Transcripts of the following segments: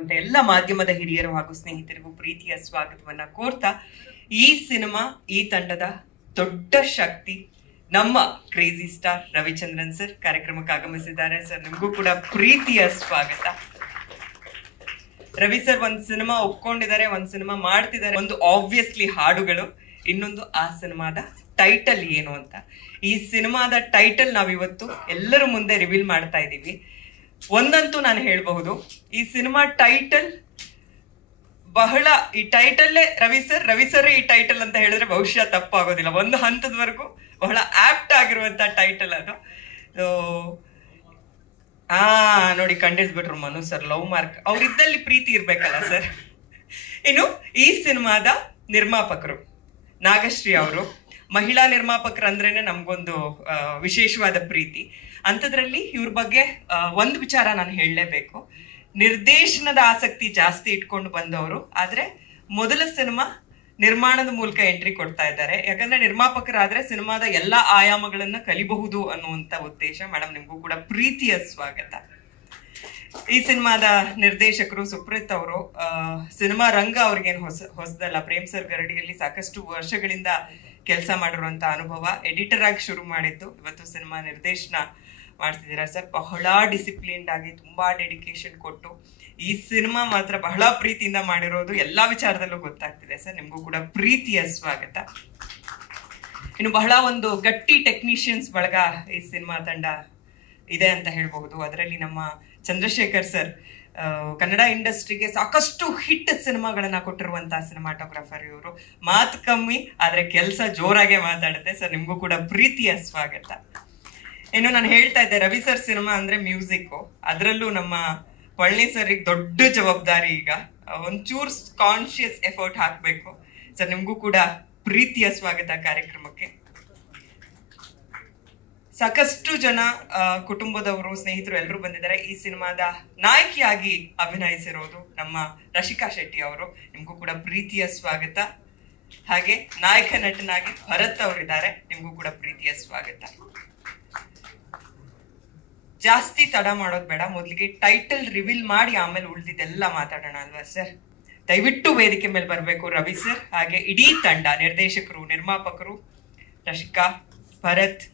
ಅಂತ ಎಲ್ಲ ಮಾಧ್ಯಮದ ಹಿರಿಯರು ಹಾಗೂ ಸ್ನೇಹಿತರಿಗೂ ಪ್ರೀತಿಯ ಸ್ವಾಗತವನ್ನ ಕೋರ್ತಾ, ಈ ಸಿನಿಮಾ ಈ ತಂಡದ ದೊಡ್ಡ ಶಕ್ತಿ ನಮ್ಮ ಕ್ರೇಜಿ ಸ್ಟಾರ್ ರವಿಚಂದ್ರನ್ ಸರ್ ಕಾರ್ಯಕ್ರಮಕ್ಕೆ ಆಗಮಿಸಿದ್ದಾರೆ. ಸರ್, ನಿಮಗೂ ಕೂಡ ಪ್ರೀತಿಯ ಸ್ವಾಗತ. ರವಿ ಸರ್ ಒಂದ್ ಸಿನಿಮಾ ಒಪ್ಕೊಂಡಿದ್ದಾರೆ, ಒಂದ್ ಸಿನಿಮಾ ಮಾಡ್ತಿದ್ದಾರೆ. ಒಂದು ಆಬ್ವಿಯಸ್ಲಿ ಹಾಡುಗಳು, ಇನ್ನೊಂದು ಆ ಸಿನಿಮಾದ ಟೈಟಲ್ ಏನು ಅಂತ. ಈ ಸಿನಿಮಾದ ಟೈಟಲ್ ನಾವಿವತ್ತು ಎಲ್ಲರ ಮುಂದೆ ರಿವೀಲ್ ಮಾಡ್ತಾ ಇದ್ದೀವಿ. ಒಂದಂತೂ ನಾನು ಹೇಳಬಹುದು, ಈ ಸಿನಿಮಾ ಟೈಟಲ್ ಬಹಳ, ಈ ಟೈಟಲ್ಲೇ ರವಿ ಸರ್ ಈ ಟೈಟಲ್ ಅಂತ ಹೇಳಿದ್ರೆ ಬಹುಶಃ ತಪ್ಪಾಗೋದಿಲ್ಲ. ಒಂದು ಹಂತದವರೆಗೂ ಬಹಳ ಆಪ್ಟ್ ಆಗಿರುವಂತ ಟೈಟಲ್ ಅದು. ನೋಡಿ ಕಂಡಿಡ್ಬಿಟ್ರು ಮನು ಸರ್, ಲವ್ ಮಾರ್ಕ್. ಅವ್ರಿದ್ದಲ್ಲಿ ಪ್ರೀತಿ ಇರ್ಬೇಕಲ್ಲ ಸರ್. ಇನ್ನು ಈ ಸಿನಿಮಾದ ನಿರ್ಮಾಪಕರು ನಾಗಶ್ರೀ ಅವರು. ಮಹಿಳಾ ನಿರ್ಮಾಪಕರು ಅಂದ್ರೇನೆ ನಮ್ಗೊಂದು ವಿಶೇಷವಾದ ಪ್ರೀತಿ. ಅಂಥದ್ರಲ್ಲಿ ಇವ್ರ ಬಗ್ಗೆ ಒಂದು ವಿಚಾರ ನಾನು ಹೇಳಲೇಬೇಕು. ನಿರ್ದೇಶನದ ಆಸಕ್ತಿ ಜಾಸ್ತಿ ಇಟ್ಕೊಂಡು ಬಂದವರು, ಆದ್ರೆ ಮೊದಲ ಸಿನಿಮಾ ನಿರ್ಮಾಣದ ಮೂಲಕ ಎಂಟ್ರಿ ಕೊಡ್ತಾ ಇದ್ದಾರೆ. ಯಾಕಂದ್ರೆ ನಿರ್ಮಾಪಕರಾದ್ರೆ ಸಿನಿಮಾದ ಎಲ್ಲಾ ಆಯಾಮಗಳನ್ನ ಕಲಿಬಹುದು ಅನ್ನುವಂತ ಉದ್ದೇಶ. ಮೇಡಮ್, ನಿಮ್ಗೂ ಕೂಡ ಪ್ರೀತಿಯ ಸ್ವಾಗತ. ಈ ಸಿನಿಮಾದ ನಿರ್ದೇಶಕರು ಸುಪ್ರೀತ್ ಅವರು. ಸಿನಿಮಾ ರಂಗ ಅವ್ರಿಗೇನು ಹೊಸದಲ್ಲ. ಪ್ರೇಮ್ ಸರ್ ಗರಡಿಯಲ್ಲಿ ಸಾಕಷ್ಟು ವರ್ಷಗಳಿಂದ ಕೆಲಸ ಮಾಡಿರುವಂತ ಅನುಭವ. ಎಡಿಟರ್ ಆಗಿ ಶುರು ಮಾಡಿದ್ದು, ಇವತ್ತು ಸಿನಿಮಾ ನಿರ್ದೇಶನ ಮಾಡ್ತಿದ್ದೀರಾ ಸರ್. ಬಹಳ ಡಿಸಿಪ್ಲಿನ್ಡ್ ಆಗಿ, ತುಂಬಾ ಡೆಡಿಕೇಶನ್ ಕೊಟ್ಟು ಈ ಸಿನಿಮಾ ಮಾತ್ರ ಬಹಳ ಪ್ರೀತಿಯಿಂದ ಮಾಡಿರೋದು ಎಲ್ಲಾ ವಿಚಾರದಲ್ಲೂ ಗೊತ್ತಾಗ್ತಿದೆ ಸರ್. ನಿಮ್ಗೂ ಕೂಡ ಪ್ರೀತಿಯ ಸ್ವಾಗತ. ಇನ್ನು ಬಹಳ ಒಂದು ಗಟ್ಟಿ ಟೆಕ್ನಿಷಿಯನ್ಸ್ ಬಳಗ ಈ ಸಿನಿಮಾ ತಂಡ ಇದೆ ಅಂತ ಹೇಳ್ಬಹುದು. ಅದರಲ್ಲಿ ನಮ್ಮ ಚಂದ್ರಶೇಖರ್ ಸರ್, ಕನ್ನಡ ಇಂಡಸ್ಟ್ರಿಗೆ ಸಾಕಷ್ಟು ಹಿಟ್ ಸಿನಿಮಾಗಳನ್ನ ಕೊಟ್ಟಿರುವಂತಹ ಸಿನಿಮಾಟೋಗ್ರಾಫರ್ ಇವರು. ಮಾತು ಕಮ್ಮಿ ಆದ್ರೆ ಕೆಲಸ ಜೋರಾಗೆ ಮಾತಾಡುತ್ತೆ ಸರ್. ನಿಮ್ಗೂ ಕೂಡ ಪ್ರೀತಿಯ ಸ್ವಾಗತ. ಇನ್ನು ನಾನು ಹೇಳ್ತಾ ಇದ್ದೆ, ರವಿ ಸರ್ ಸಿನಿಮಾ ಅಂದ್ರೆ ಮ್ಯೂಸಿಕ್, ಅದರಲ್ಲೂ ನಮ್ಮ ಪಳನಿ ಸರ್ ದೊಡ್ಡ ಜವಾಬ್ದಾರಿ. ಈಗ ಒಂಚೂರು ಕಾನ್ಶಿಯಸ್ ಎಫರ್ಟ್ ಹಾಕ್ಬೇಕು ಸರ್. ನಿಮ್ಗೂ ಕೂಡ ಪ್ರೀತಿಯ ಸ್ವಾಗತ ಕಾರ್ಯಕ್ರಮಕ್ಕೆ. ಸಾಕಷ್ಟು ಜನ ಕುಟುಂಬದವರು, ಸ್ನೇಹಿತರು ಎಲ್ಲರೂ ಬಂದಿದ್ದಾರೆ. ಈ ಸಿನಿಮಾದ ನಾಯಕಿಯಾಗಿ ಅಭಿನಯಿಸಿರೋದು ನಮ್ಮ ರಶಿಕಾ ಶೆಟ್ಟಿ ಅವರು. ನಿಮ್ಗೂ ಕೂಡ ಪ್ರೀತಿಯ ಸ್ವಾಗತ. ಹಾಗೆ ನಾಯಕ ನಟನಾಗಿ ಭರತ್ ಅವರಿದ್ದಾರೆ. ನಿಮ್ಗೂ ಕೂಡ ಪ್ರೀತಿಯ ಸ್ವಾಗತ. ಜಾಸ್ತಿ ತಡ ಮಾಡೋದು ಬೇಡ, ಮೊದಲಿಗೆ ಟೈಟಲ್ ರಿವೀಲ್ ಮಾಡಿ ಆಮೇಲೆ ಉಳಿದಿದ್ದೆಲ್ಲ ಮಾತಾಡೋಣ ಅಲ್ವಾ ಸರ್? ದಯವಿಟ್ಟು ವೇದಿಕೆ ಮೇಲೆ ಬರಬೇಕು ರವಿ ಸರ್, ಹಾಗೆ ಇಡೀ ತಂಡ, ನಿರ್ದೇಶಕರು, ನಿರ್ಮಾಪಕರು, ರಶಿಕಾ, ಭರತ್,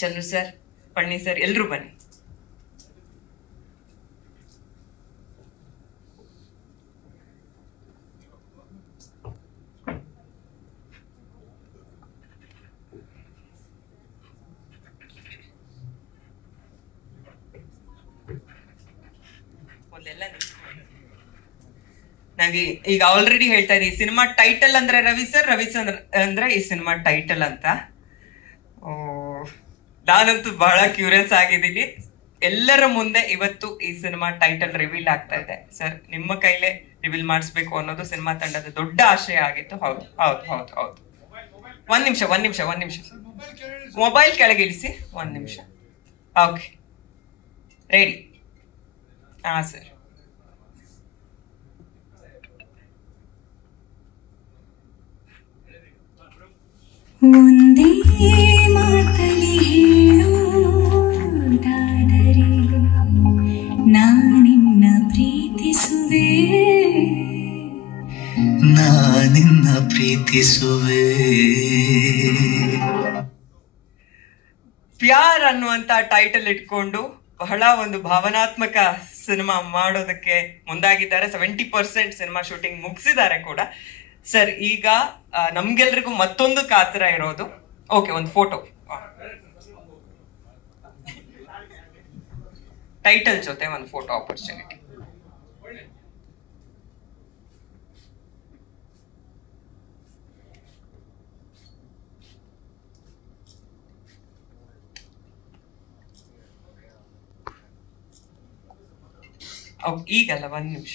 ಚಂದ್ರು ಸರ್, ಪಳ್ಳಿ ಸರ್, ಎಲ್ರೂ ಬನ್ನಿ. ನಂಗೆ ಈಗ ಆಲ್ರೆಡಿ ಹೇಳ್ತಾ ಇದ್ದೀನಿ, ಸಿನಿಮಾ ಟೈಟಲ್ ಅಂದ್ರೆ ರವಿ ಸರ್ ಅಂದ್ರೆ ಈ ಸಿನಿಮಾ ಟೈಟಲ್ ಅಂತ. ನಾನಂತೂ ಬಹಳ ಕ್ಯೂರಿಯಸ್ ಆಗಿದ್ದೀನಿ. ಎಲ್ಲರ ಮುಂದೆ ಇವತ್ತು ಈ ಸಿನಿಮಾ ಟೈಟಲ್ ರಿವೀಲ್ ಆಗ್ತಾ ಇದೆ ಸರ್. ನಿಮ್ಮ ಕೈಲೇ ರಿವೀಲ್ ಮಾಡಿಸ್ಬೇಕು ಅನ್ನೋದು ಸಿನಿಮಾ ತಂಡದ ದೊಡ್ಡ ಆಶಯ ಆಗಿತ್ತು. ಹೌದು ಹೌದು ಹೌದು ಹೌದು. ಒಂದ್ ನಿಮಿಷ ಮೊಬೈಲ್ ಕೆಳಗೆ ಇಳಿಸಿ. ಒಂದ್ ನಿಮಿಷ. Okay, ready? ಹಾ ಸರ್. ಒಂದೇ ಮಾತಲಿ ಹೇಳೋದಾದರೆ ನಾನಿನ್ನ ಪ್ರೀತಿಸುವೆ, ನಾನಿನ್ನ ಪ್ರೀತಿಸುವೆ. ಪ್ಯಾರ್ ಅನ್ನುವಂತ ಟೈಟಲ್ ಇಟ್ಕೊಂಡು ಬಹಳ ಒಂದು ಭಾವನಾತ್ಮಕ ಸಿನಿಮಾ ಮಾಡೋದಕ್ಕೆ ಮುಂದಾಗಿದ್ದಾರೆ. 70% ಸಿನಿಮಾ ಶೂಟಿಂಗ್ ಮುಗಿಸಿದ್ದಾರೆ ಕೂಡ ಸರ್. ಈಗ ನಮ್ಗೆಲ್ರಿಗೂ ಮತ್ತೊಂದು ಕಾತರ ಇರೋದು, ಓಕೆ, ಒಂದು ಫೋಟೋ ಟೈಟಲ್ ಜೊತೆ ಒಂದು ಫೋಟೋ ಆಪರ್ಚುನಿಟಿ. ಈಗಲ್ಲ, ಒಂದ್ ನಿಮಿಷ.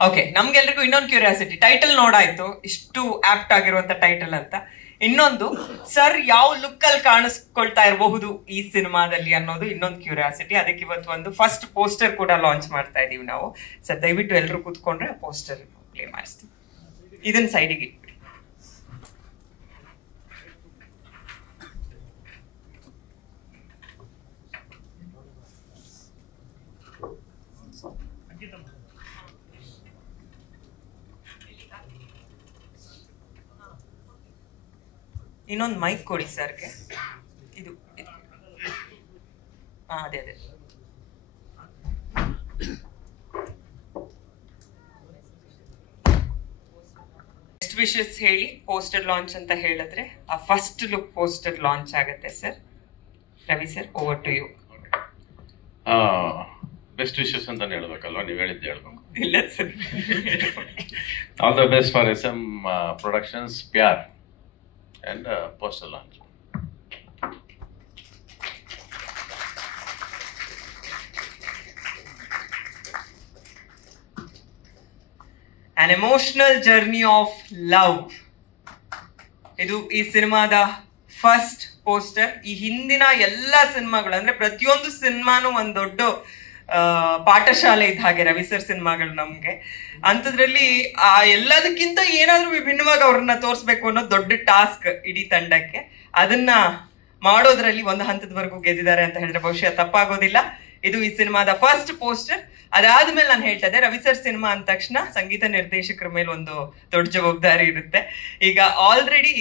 ಓಕೆ, ನಮ್ಗೆಲ್ರಿಗೂ ಇನ್ನೊಂದು ಕ್ಯೂರಿಯಾಸಿಟಿ. ಟೈಟಲ್ ನೋಡಾಯ್ತು, ಇಷ್ಟು ಆಪ್ಟ್ ಆಗಿರುವಂತ ಟೈಟಲ್ ಅಂತ. ಇನ್ನೊಂದು, ಸರ್ ಯಾವ ಲುಕ್ ಅಲ್ಲಿ ಕಾಣಿಸ್ಕೊಳ್ತಾ ಇರಬಹುದು ಈ ಸಿನಿಮಾದಲ್ಲಿ ಅನ್ನೋದು ಇನ್ನೊಂದು ಕ್ಯೂರಿಯಾಸಿಟಿ. ಅದಕ್ಕೆ ಇವತ್ತು ಒಂದು ಫಸ್ಟ್ ಪೋಸ್ಟರ್ ಕೂಡ ಲಾಂಚ್ ಮಾಡ್ತಾ ಇದೀವಿ ನಾವು ಸರ್. ದಯವಿಟ್ಟು ಎಲ್ಲರೂ ಕೂತ್ಕೊಂಡ್ರೆ ಪೋಸ್ಟರ್ ಪ್ಲೇ ಮಾಡಿಸ್ತೀವಿ. ಇದನ್ನ ಸೈಡಿಗೆ ಇಟ್ಬಿಡಿ. ಇನ್ನೊಂದು ಮೈಕ್ ಕೊಡಿ ಸರ್ಗೆ. ಇದು ಅದೇ ಬೆಸ್ಟ್ ವಿಶಸ್ ಹೇಳಿ ಪೋಸ್ಟರ್ ಲಾಂಚ್ ಅಂತ ಹೇಳಿದ್ರೆ ಆ ಫಸ್ಟ್ ಲುಕ್ ಪೋಸ್ಟರ್ ಲಾಂಚ್ ಆಗುತ್ತೆ sir. Ravi sir, over to you. Best wishes ಅಂತ ಹೇಳ್ಬೇಕಲ್ವಾ, ನೀವು ಹೇಳಿದ್ದು ಹೇಳ್ಬೇಕು. ಇಲ್ಲ sir. All the best for SM productions Pyaar and poster launch. An emotional journey of love. ಇದು ಈ ಸಿನಿಮಾದ ಫಸ್ಟ್ ಪೋಸ್ಟರ್. ಈ ಹಿಂದಿನ ಎಲ್ಲ ಸಿನಿಮಾಗಳು ಅಂದ್ರೆ ಪ್ರತಿಯೊಂದು ಸಿನಿಮಾನು ಒಂದು ದೊಡ್ಡ ಪಾಠಶಾಲೆ ಇದ್ದ ಹಾಗೆ ರವಿ ಸರ್ ಸಿನಿಮಾಗಳು ನಮ್ಗೆ. ಅಂಥದ್ರಲ್ಲಿ ಆ ಎಲ್ಲದಕ್ಕಿಂತ ಏನಾದ್ರೂ ವಿಭಿನ್ನವಾಗಿ ಅವ್ರನ್ನ ತೋರಿಸ್ಬೇಕು ಅನ್ನೋ ದೊಡ್ಡ ಟಾಸ್ಕ್ ಇಡೀ ತಂಡಕ್ಕೆ. ಅದನ್ನ ಮಾಡೋದ್ರಲ್ಲಿ ಒಂದು ಹಂತದವರೆಗೂ ಗೆದ್ದಿದ್ದಾರೆ ಅಂತ ಹೇಳಿದ್ರೆ ಬಹುಶಃ ತಪ್ಪಾಗೋದಿಲ್ಲ. ಇದು ಈ ಸಿನಿಮಾದ ಫಸ್ಟ್ ಪೋಸ್ಟರ್. ಅದಾದ್ಮೇಲೆ ನಾನು ಹೇಳ್ತಾ ಇದ್ದೆ, ರವಿ ಸರ್ ಸಿನಿಮಾ ಅಂದ ತಕ್ಷಣ ಸಂಗೀತ ನಿರ್ದೇಶಕರ ಮೇಲೆ ಒಂದು ದೊಡ್ಡ ಜವಾಬ್ದಾರಿ ಇರುತ್ತೆ. ಈಗ ಆಲ್ರೆಡಿ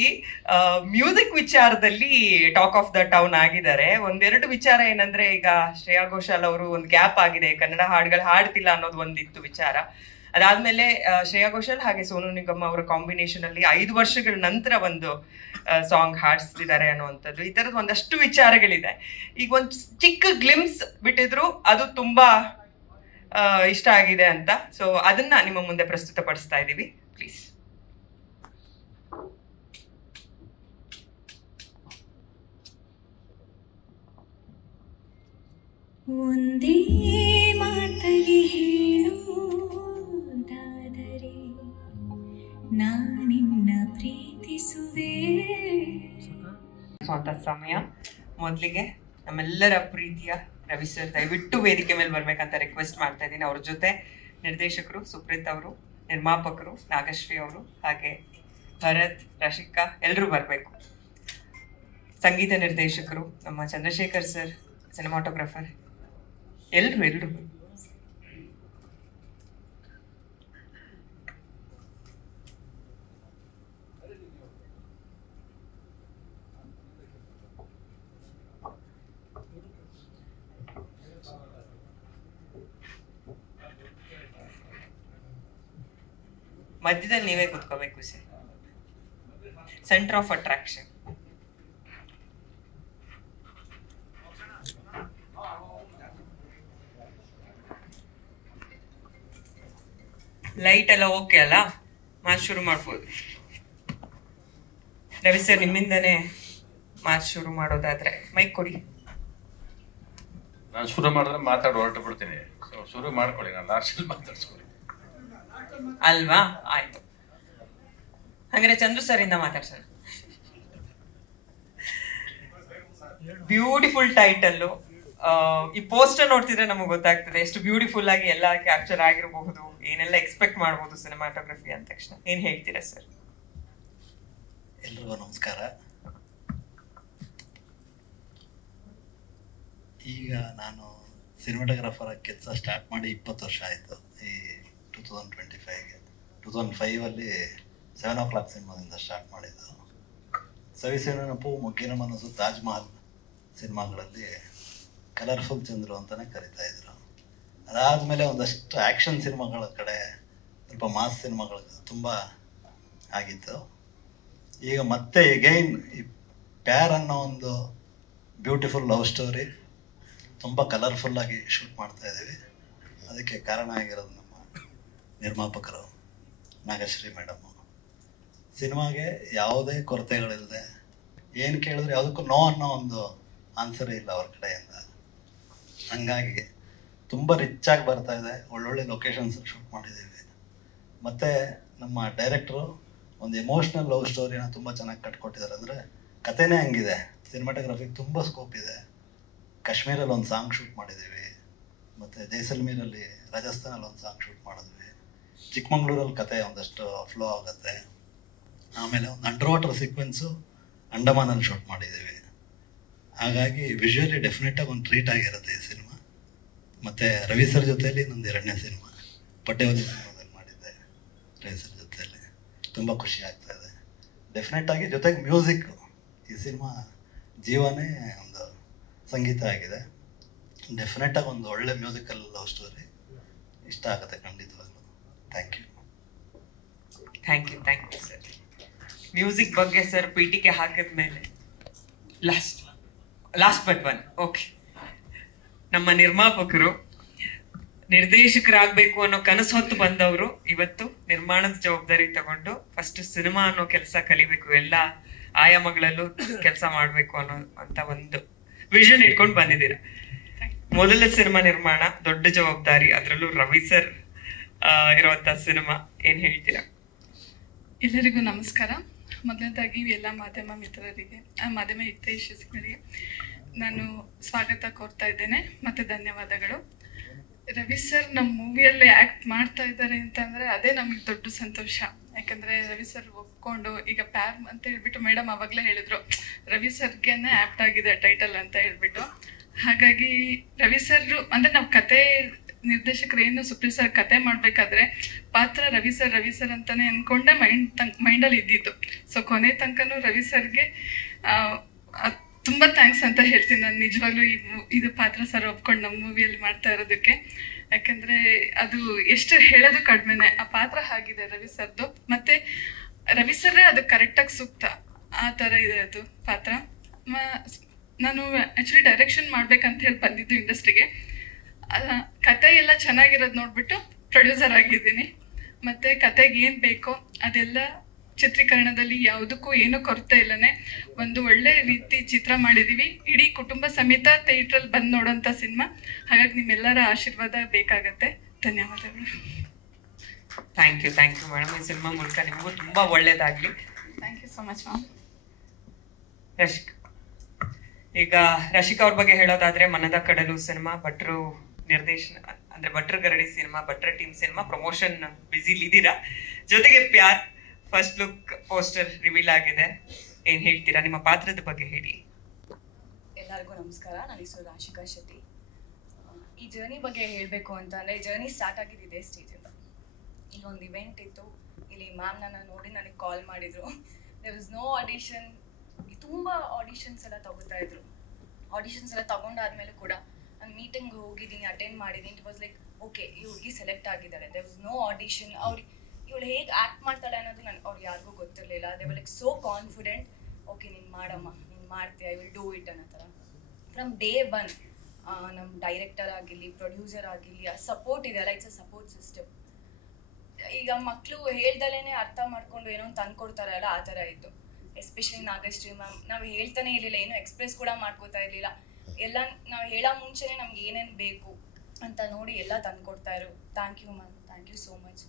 ಮ್ಯೂಸಿಕ್ ವಿಚಾರದಲ್ಲಿ ಟಾಕ್ ಆಫ್ ದ ಟೌನ್ ಆಗಿದ್ದಾರೆ. ಒಂದೆರಡು ವಿಚಾರ ಏನಂದ್ರೆ, ಈಗ ಶ್ರೇಯಾ ಘೋಷಾಲ್ ಅವರು ಒಂದು ಗ್ಯಾಪ್ ಆಗಿದೆ, ಕನ್ನಡ ಹಾಡುಗಳು ಹಾಡ್ತಿಲ್ಲ ಅನ್ನೋದು ಒಂದಿತ್ತು ವಿಚಾರ. ಅದಾದ್ಮೇಲೆ ಶ್ರೇಯಾ ಘೋಷಾಲ್ ಹಾಗೆ ಸೋನು ನಿಗಮ್ ಅವರ ಕಾಂಬಿನೇಷನ್ ಅಲ್ಲಿ 5 ವರ್ಷಗಳ ನಂತರ ಒಂದು ಸಾಂಗ್ ಹಾಡಿಸ್ತಿದ್ದಾರೆ ಅನ್ನುವಂಥದ್ದು. ಈ ತರದ್ ಒಂದಷ್ಟು ವಿಚಾರಗಳಿದೆ. ಈಗ ಒಂದು ಚಿಕ್ಕ ಗ್ಲಿಮ್ಸ್ ಬಿಟ್ಟಿದ್ರು, ಅದು ತುಂಬಾ ಇಷ್ಟ ಆಗಿದೆ ಅಂತ. ಸೊ ಅದನ್ನ ನಿಮ್ಮ ಮುಂದೆ ಪ್ರಸ್ತುತಪಡಿಸ್ತಾ ಇದ್ದೀವಿ. ಪ್ಲೀಸ್. ಒಂದೇ ಮಾತಲಿ ಹೇಳುವುದಾದರೆ ನಾನಿನ್ನ ಪ್ರೀತಿಸುವೆ. ಸ್ವಂತ ಸಮಯ. ಮೊದಲಿಗೆ ನಮ್ಮೆಲ್ಲರ ಪ್ರೀತಿಯ ರವಿ ಸರ್ ದಯವಿಟ್ಟು ವೇದಿಕೆ ಮೇಲೆ ಬರ್ಬೇಕಂತ ರಿಕ್ವೆಸ್ಟ್ ಮಾಡ್ತಾ ಇದ್ದೀನಿ. ಅವ್ರ ಜೊತೆ ನಿರ್ದೇಶಕರು ಸುಪ್ರೀತ್ ಅವರು, ನಿರ್ಮಾಪಕರು ನಾಗಶ್ರೀ ಅವರು, ಹಾಗೆ ಭರತ್, ರಶಿಕಾ ಎಲ್ಲರೂ ಬರಬೇಕು. ಸಂಗೀತ ನಿರ್ದೇಶಕರು ನಮ್ಮ ಚಂದ್ರಶೇಖರ್ ಸರ್, ಸಿನಿಮಾಟೋಗ್ರಫರ್, ಎಲ್ಲರೂ ಮಧ್ಯದಲ್ಲಿ ನೀವೇ ಕೂತ್ಕೋಬೇಕು sir. Centre of attraction. Light ಎಲ್ಲ ಓಕೆ ಅಲ್ಲ? ಮಾತು ಶುರು ಮಾಡ್ಬೋದು. ರವಿ ಸರ್, ನಿಮ್ಮಿಂದನೇ ಮಾತು ಶುರು ಮಾಡೋದಾದ್ರೆ ಮೈಕ್ ಕೊಡಿ. ನಾನು ಶುರು ಮಾಡಿದ್ರೆ ಮಾತಾಡಿ ಹೊರಟು ಬಿಡ್ತೀನಿ. ಶುರು ಮಾಡ್ಕೊಳ್ಳಿ, ನಾನು ಲಾಸ್ಟಲ್ಲಿ ಮಾತಾಡ್ಸ್ಕೊಳ್ಳಿ ಅಲ್ವಾ? ಆಯ್ತು. ಹಾಗಾದ್ರೆ ಚಂದ್ರು ಸರ್ ಇಂದ ಮಾತಾಡ್ಸೋಣ. Beautiful title. ಈ ಪೋಸ್ಟರ್ ನೋಡ್ತಿದ್ರೆ ನಮಗೆ ಗೊತ್ತಾಗ್ತದೆ ಎಷ್ಟು ಬ್ಯೂಟಿಫುಲ್ ಆಗಿ ಎಲ್ಲ ಕ್ಯಾಪ್ಚರ್ ಆಗಿರಬಹುದು, ಏನೆಲ್ಲ ಎಕ್ಸ್ಪೆಕ್ಟ್ ಮಾಡಬಹುದು ಸಿನಿಮಾಟೋಗ್ರಫಿ ಅಂದ ತಕ್ಷಣ. ಏನ್ ಹೇಳ್ತೀರಾ ಸರ್? ಎಲ್ರಿಗೂ ನಮಸ್ಕಾರ. ಈಗ ನಾನು ಸಿನಿಮಾಟೋಗ್ರಾಫರ್ ಕೆಲಸ ಸ್ಟಾರ್ಟ್ ಮಾಡಿ 20 ವರ್ಷ ಆಯಿತು. ಈ 2025ಗೆ 2005 7 o'clock ಸಿನಿಮಾದಿಂದ ಸ್ಟಾರ್ಟ್ ಮಾಡಿದ್ದು. ಸವಿಸೆ ನೆನಪು, ಮೊಗ್ಗಿನ ಮನಸ್ಸು, ತಾಜ್ ಮಹಲ್ ಸಿನಿಮಾಗಳಲ್ಲಿ ಕಲರ್ಫುಲ್ ಚಂದ್ರು ಅಂತಲೇ ಕರಿತಾ ಇದ್ರು. ಅದಾದಮೇಲೆ ಒಂದಷ್ಟು ಆ್ಯಕ್ಷನ್ ಸಿನಿಮಾಗಳ ಕಡೆ, ಸ್ವಲ್ಪ ಮಾಸ್ ಸಿನಿಮಾಗಳ ತುಂಬ ಆಗಿತ್ತು. ಈಗ ಮತ್ತೆ ಎಗೈನ್ ಈ ಪ್ಯಾರ್ ಅನ್ನೋ ಒಂದು ಬ್ಯೂಟಿಫುಲ್ ಲವ್ ಸ್ಟೋರಿ ತುಂಬ ಕಲರ್ಫುಲ್ಲಾಗಿ ಶೂಟ್ ಮಾಡ್ತಾ ಇದ್ದೀವಿ. ಅದಕ್ಕೆ ಕಾರಣ ಆಗಿರೋದು ನಮ್ಮ ನಿರ್ಮಾಪಕರು ನಾಗಶ್ರೀ ಮೇಡಮ್ಮು. ಸಿನಿಮಾಗೆ ಯಾವುದೇ ಕೊರತೆಗಳಿಲ್ಲದೆ, ಏನು ಕೇಳಿದ್ರೆ ಯಾವುದಕ್ಕೂ ನೋ ಅನ್ನೋ ಒಂದು ಆನ್ಸರೇ ಇಲ್ಲ ಅವ್ರ ಕಡೆಯಿಂದ. ಹಂಗಾಗಿ ತುಂಬ ರಿಚ್ಚಾಗಿ ಬರ್ತಾ ಇದೆ. ಒಳ್ಳೊಳ್ಳೆ ಲೊಕೇಶನ್ಸ್ ಶೂಟ್ ಮಾಡಿದ್ದೀವಿ. ಮತ್ತು ನಮ್ಮ ಡೈರೆಕ್ಟ್ರು ಒಂದು ಎಮೋಷ್ನಲ್ ಲವ್ ಸ್ಟೋರಿನ ತುಂಬ ಚೆನ್ನಾಗಿ ಕಟ್ಕೊಟ್ಟಿದ್ದಾರೆ. ಅಂದರೆ ಕಥೆನೇ ಹಂಗಿದೆ. ಸಿನಿಮಾಟೋಗ್ರಫಿಗೆ ತುಂಬ ಸ್ಕೋಪ್ ಇದೆ. ಕಾಶ್ಮೀರಲ್ಲಿ ಒಂದು ಸಾಂಗ್ ಶೂಟ್ ಮಾಡಿದ್ದೀವಿ, ಮತ್ತು ಜೈಸಲ್ಮೀರಲ್ಲಿ, ರಾಜಸ್ಥಾನಲ್ಲಿ ಒಂದು ಸಾಂಗ್ ಶೂಟ್ ಮಾಡಿದ್ವಿ. ಚಿಕ್ಕಮಂಗ್ಳೂರಲ್ಲಿ ಕತೆ ಒಂದಷ್ಟು ಫ್ಲೋ ಆಗುತ್ತೆ. ಆಮೇಲೆ ಒಂದು ಅಂಡರ್ ವಾಟರ್ ಸೀಕ್ವೆನ್ಸು ಅಂಡಮಾನಲ್ಲಿ ಶೂಟ್ ಮಾಡಿದ್ದೀವಿ. ಹಾಗಾಗಿ ವಿಜುವಲಿ ಡೆಫಿನೆಟಾಗಿ ಒಂದು ಟ್ರೀಟ್ ಆಗಿರುತ್ತೆ ಈ ಸಿನಿಮಾ. ಮತ್ತು ರವಿ ಸರ್ ಜೊತೆಯಲ್ಲಿ ನಂದು 2ನೇ ಸಿನಿಮಾ ಪಟ್ಟೆವಲ್ಲಿ ಸಿನಿಮಾದಲ್ಲಿ ಮಾಡಿದ್ದೆ ರವಿ ಸರ್ ಜೊತೆಯಲ್ಲಿ. ತುಂಬ ಖುಷಿ ಆಗ್ತಾಯಿದೆ ಡೆಫಿನೆಟಾಗಿ. ಜೊತೆಗೆ ಮ್ಯೂಸಿಕ್ ಈ ಸಿನಿಮಾ ಜೀವನೇ ಒಂದು ಸಂಗೀತ ಆಗಿದೆ. ಡೆಫಿನೆಟಾಗಿ ಒಂದು ಒಳ್ಳೆ ಮ್ಯೂಸಿಕಲ್ ಲವ್ ಸ್ಟೋರಿ, ಇಷ್ಟ ಆಗುತ್ತೆ ಖಂಡಿತವಾಗ್ಲೂ. Thank you. Thank you sir. Music ಬಗ್ಗೆ ಸರ್ ಪೀಟಿಕೆ ಹಾಕಿದ್ಮೇಲೆ ಲಾಸ್ಟ್ ಬಟ್ ಒನ್, ಓಕೆ, ನಮ್ಮ ನಿರ್ಮಾಪಕರು ನಿರ್ದೇಶಕರಾಗಬೇಕು ಅನ್ನೋ ಕನಸು ಹೊತ್ತು ಬಂದವರು ಇವತ್ತು ನಿರ್ಮಾಣದ ಜವಾಬ್ದಾರಿ ತಗೊಂಡು ಫಸ್ಟ್ ಸಿನಿಮಾ ಅನ್ನೋ ಕೆಲಸ ಕಲಿಬೇಕು, ಎಲ್ಲ ಆಯಾಮಗಳಲ್ಲೂ ಕೆಲಸ ಮಾಡಬೇಕು ಅಂತ ಒಂದು ವಿಷನ್ ಇಟ್ಕೊಂಡು ಬಂದಿದ್ದೀರಾ. ಮೊದಲ ಸಿನಿಮಾ ನಿರ್ಮಾಣ, ದೊಡ್ಡ ಜವಾಬ್ದಾರಿ, ಅದರಲ್ಲೂ ರವಿ ಸರ್ ಇರುವಂತ ಸಿನಿಮಾ, ಏನ್ ಹೇಳ್ತೀರಾ? ಎಲ್ಲರಿಗೂ ನಮಸ್ಕಾರ. ಮೊದಲನೇದಾಗಿ ಎಲ್ಲ ಮಾಧ್ಯಮ ಮಿತ್ರರಿಗೆ, ಮಾಧ್ಯಮ ಹಿತೈಷಿಗಳಿಗೆ ನಾನು ಸ್ವಾಗತ ಕೋರ್ತಾ ಇದ್ದೇನೆ ಮತ್ತು ಧನ್ಯವಾದಗಳು. ರವಿ ಸರ್ ನಮ್ಮ ಮೂವಿಯಲ್ಲಿ ಆ್ಯಕ್ಟ್ ಮಾಡ್ತಾ ಇದ್ದಾರೆ ಅಂತಂದರೆ ಅದೇ ನಮಗೆ ದೊಡ್ಡ ಸಂತೋಷ. ಯಾಕಂದರೆ ರವಿ ಸರ್ ಒಪ್ಕೊಂಡು, ಈಗ ಪ್ಯಾರ್ ಅಂತ ಹೇಳ್ಬಿಟ್ಟು ಮೇಡಮ್ ಆವಾಗಲೇ ಹೇಳಿದ್ರು ರವಿ ಸರ್ಗೇನೆ ಆ್ಯಕ್ಟ್ ಆಗಿದೆ ಟೈಟಲ್ ಅಂತ ಹೇಳ್ಬಿಟ್ಟು. ಹಾಗಾಗಿ ರವಿ ಸರ್ ಅಂದರೆ ನಾವು ಕತೆ ನಿರ್ದೇಶಕರು ಏನು ಸುಪ್ರೀತ್ ಸರ್ ಕತೆ ಮಾಡಬೇಕಾದ್ರೆ ಪಾತ್ರ ರವಿ ಸರ್ ಅಂತಾನೆ ಅಂದ್ಕೊಂಡೆ ಮೈಂಡಲ್ಲಿ ಇದ್ದಿತ್ತು. ಸೊ ಕೊನೆ ತನಕನೂ ರವಿ ಸರ್ಗೆ ತುಂಬ ಥ್ಯಾಂಕ್ಸ್ ಅಂತ ಹೇಳ್ತೀನಿ ನಾನು ನಿಜವಾಗ್ಲೂ. ಇದು ಪಾತ್ರ ಸರ್ ಒಪ್ಕೊಂಡು ನಮ್ಮ ಮೂವಿಯಲ್ಲಿ ಮಾಡ್ತಾ ಇರೋದಕ್ಕೆ. ಯಾಕಂದರೆ ಅದು ಎಷ್ಟು ಹೇಳೋದು ಕಡಿಮೆನೆ, ಆ ಪಾತ್ರ ಆಗಿದೆ ರವಿ ಸರ್ದು. ಮತ್ತು ರವಿ ಸರ್ರೇ ಅದು ಕರೆಕ್ಟಾಗಿ ಸೂಕ್ತ, ಆ ಥರ ಇದೆ ಅದು ಪಾತ್ರ. ನಾನು ಆ್ಯಕ್ಚುಲಿ ಡೈರೆಕ್ಷನ್ ಮಾಡ್ಬೇಕಂತ ಹೇಳಿ ಬಂದಿದ್ದು ಇಂಡಸ್ಟ್ರಿಗೆ. ಕತೆ ಎಲ್ಲ ಚೆನ್ನಾಗಿರೋದು ನೋಡಿಬಿಟ್ಟು ಪ್ರೊಡ್ಯೂಸರ್ ಆಗಿದ್ದೀನಿ. ಮತ್ತು ಕತೆಗೆ ಏನು ಬೇಕೋ ಅದೆಲ್ಲ ಚಿತ್ರೀಕರಣದಲ್ಲಿ ಯಾವುದಕ್ಕೂ ಏನೂ ಕೊರತೆ ಇಲ್ಲನೇ ಒಂದು ಒಳ್ಳೆ ರೀತಿ ಚಿತ್ರ ಮಾಡಿದ್ದೀವಿ. ಇಡೀ ಕುಟುಂಬ ಸಮೇತ ಥಿಯೇಟ್ರಲ್ಲಿ ಬಂದು ನೋಡೋಂಥ ಸಿನಿಮಾ. ಹಾಗಾಗಿ ನಿಮ್ಮೆಲ್ಲರ ಆಶೀರ್ವಾದ ಬೇಕಾಗತ್ತೆ. ಧನ್ಯವಾದಗಳು. Thank you madam. ಈ ಸಿನಿಮಾ ಮೂಲಕ ನಿಮಗೂ ತುಂಬ ಒಳ್ಳೇದಾಗಲಿ. Thank you so much ma'am. ಈಗ ರಶಿಕಾ ಅವ್ರ ಬಗ್ಗೆ ಹೇಳೋದಾದ್ರೆ ಮನದ ಕಡಲು ಸಿನಿಮಾ, ಭಟ್ರು ನಿರ್ದೇಶನ ಅಂದ್ರೆ ಭಟ್ರ ಗರಡಿ ಸಿನಿಮಾ, ಭಟ್ರ ಟೀಮ್ ಸಿನಿಮಾ ಪ್ರಮೋಷನ್ ಬ್ಯುಸಿಲಿ ಇದ್ದೀರಾ. ಜೊತೆಗೆ ಪ್ಯಾರ್ ಫಸ್ಟ್ ಲುಕ್ ಪೋಸ್ಟರ್ ರಿವೀಲ್ ಆಗಿದೆ. ಏನ್ ಹೇಳ್ತೀರಾ ನಿಮ್ಮ ಪಾತ್ರದ ಬಗ್ಗೆ ಹೇಳಿ? ಎಲ್ಲರಿಗೂ ನಮಸ್ಕಾರ. ನನ್ನ ಹೆಸರು ರಾಶಿಕಾ ಶೆಟ್ಟಿ. ಈ ಜರ್ನಿ ಬಗ್ಗೆ ಹೇಳಬೇಕು ಅಂತಂದರೆ, ಜರ್ನಿ ಸ್ಟಾರ್ಟ್ ಆಗಿದ್ದು ಇದೇ ಸ್ಟೇಜಿಂದ. ಇಲ್ಲೊಂದು ಇವೆಂಟ್ ಇತ್ತು, ಇಲ್ಲಿ ಮ್ಯಾಮ್ ನನ್ನ ನೋಡಿ ನನಗೆ ಕಾಲ್ ಮಾಡಿದರು. There was no audition. ತುಂಬ ಆಡಿಷನ್ಸ್ ಎಲ್ಲ ತಗೋತಾ ಇದ್ರು. ಆಡಿಷನ್ಸ್ ಎಲ್ಲ ತಗೊಂಡಾದ್ಮೇಲೆ ಕೂಡ ನಾನು ಮೀಟಿಂಗ್ ಹೋಗಿದ್ದೀನಿ, ಅಟೆಂಡ್ ಮಾಡಿದ್ದೀನಿ. ಇಟ್ ವಾಸ್ ಲೈಕ್ ಓಕೆ, ಈ ಹುಡುಗಿ ಸೆಲೆಕ್ಟ್ ಆಗಿದ್ದಾಳೆ. There was no audition. ಇವಳು ಹೇಗೆ ಆ್ಯಕ್ಟ್ ಮಾಡ್ತಾಳೆ ಅನ್ನೋದು ಅವ್ರಿಗೆ ಯಾರಿಗೂ ಗೊತ್ತಿರಲಿಲ್ಲ. They were like so confident. Okay, ನೀನು ಮಾಡಮ್ಮ, ನೀನು ಮಾಡ್ತೀಯ, ಐ ವಿಲ್ ಡೂ ಇಟ್ ಅನ್ನೋ ಥರ. ಫ್ರಮ್ ಡೇ ಒನ್ ನಮ್ಮ ಡೈರೆಕ್ಟರ್ ಆಗಿರಲಿ, ಪ್ರೊಡ್ಯೂಸರ್ ಆಗಿರಲಿ, ಆ ಸಪೋರ್ಟ್ ಇದೆಯಲ್ಲ, ಇಟ್ಸ್ ಅ ಸಪೋರ್ಟ್ ಸಿಸ್ಟಮ್. ಈಗ ಮಕ್ಕಳು ಹೇಳ್ದಲೇ ಅರ್ಥ ಮಾಡ್ಕೊಂಡು ಏನೋ ತಂದ್ಕೊಡ್ತಾರಲ್ಲ, ಆ ಥರ ಇತ್ತು. ಎಸ್ಪೆಷಲಿ ನಾಗಶ್ರೀ ಮ್ಯಾಮ್, ನಾವು ಹೇಳ್ತಾನೆ ಇರಲಿಲ್ಲ, ಏನೋ ಎಕ್ಸ್ಪ್ರೆಸ್ ಕೂಡ ಮಾಡ್ಕೋತಾ ಇರಲಿಲ್ಲ. ಎಲ್ಲ ನಾವು ಹೇಳೋ ಮುಂಚೆನೇ ನಮ್ಗೆ ಏನೇನು ಬೇಕು ಅಂತ ನೋಡಿ ಎಲ್ಲ ತಂದ್ಕೊಡ್ತಾ ಇರು. Thank you ma'am, thank you so much.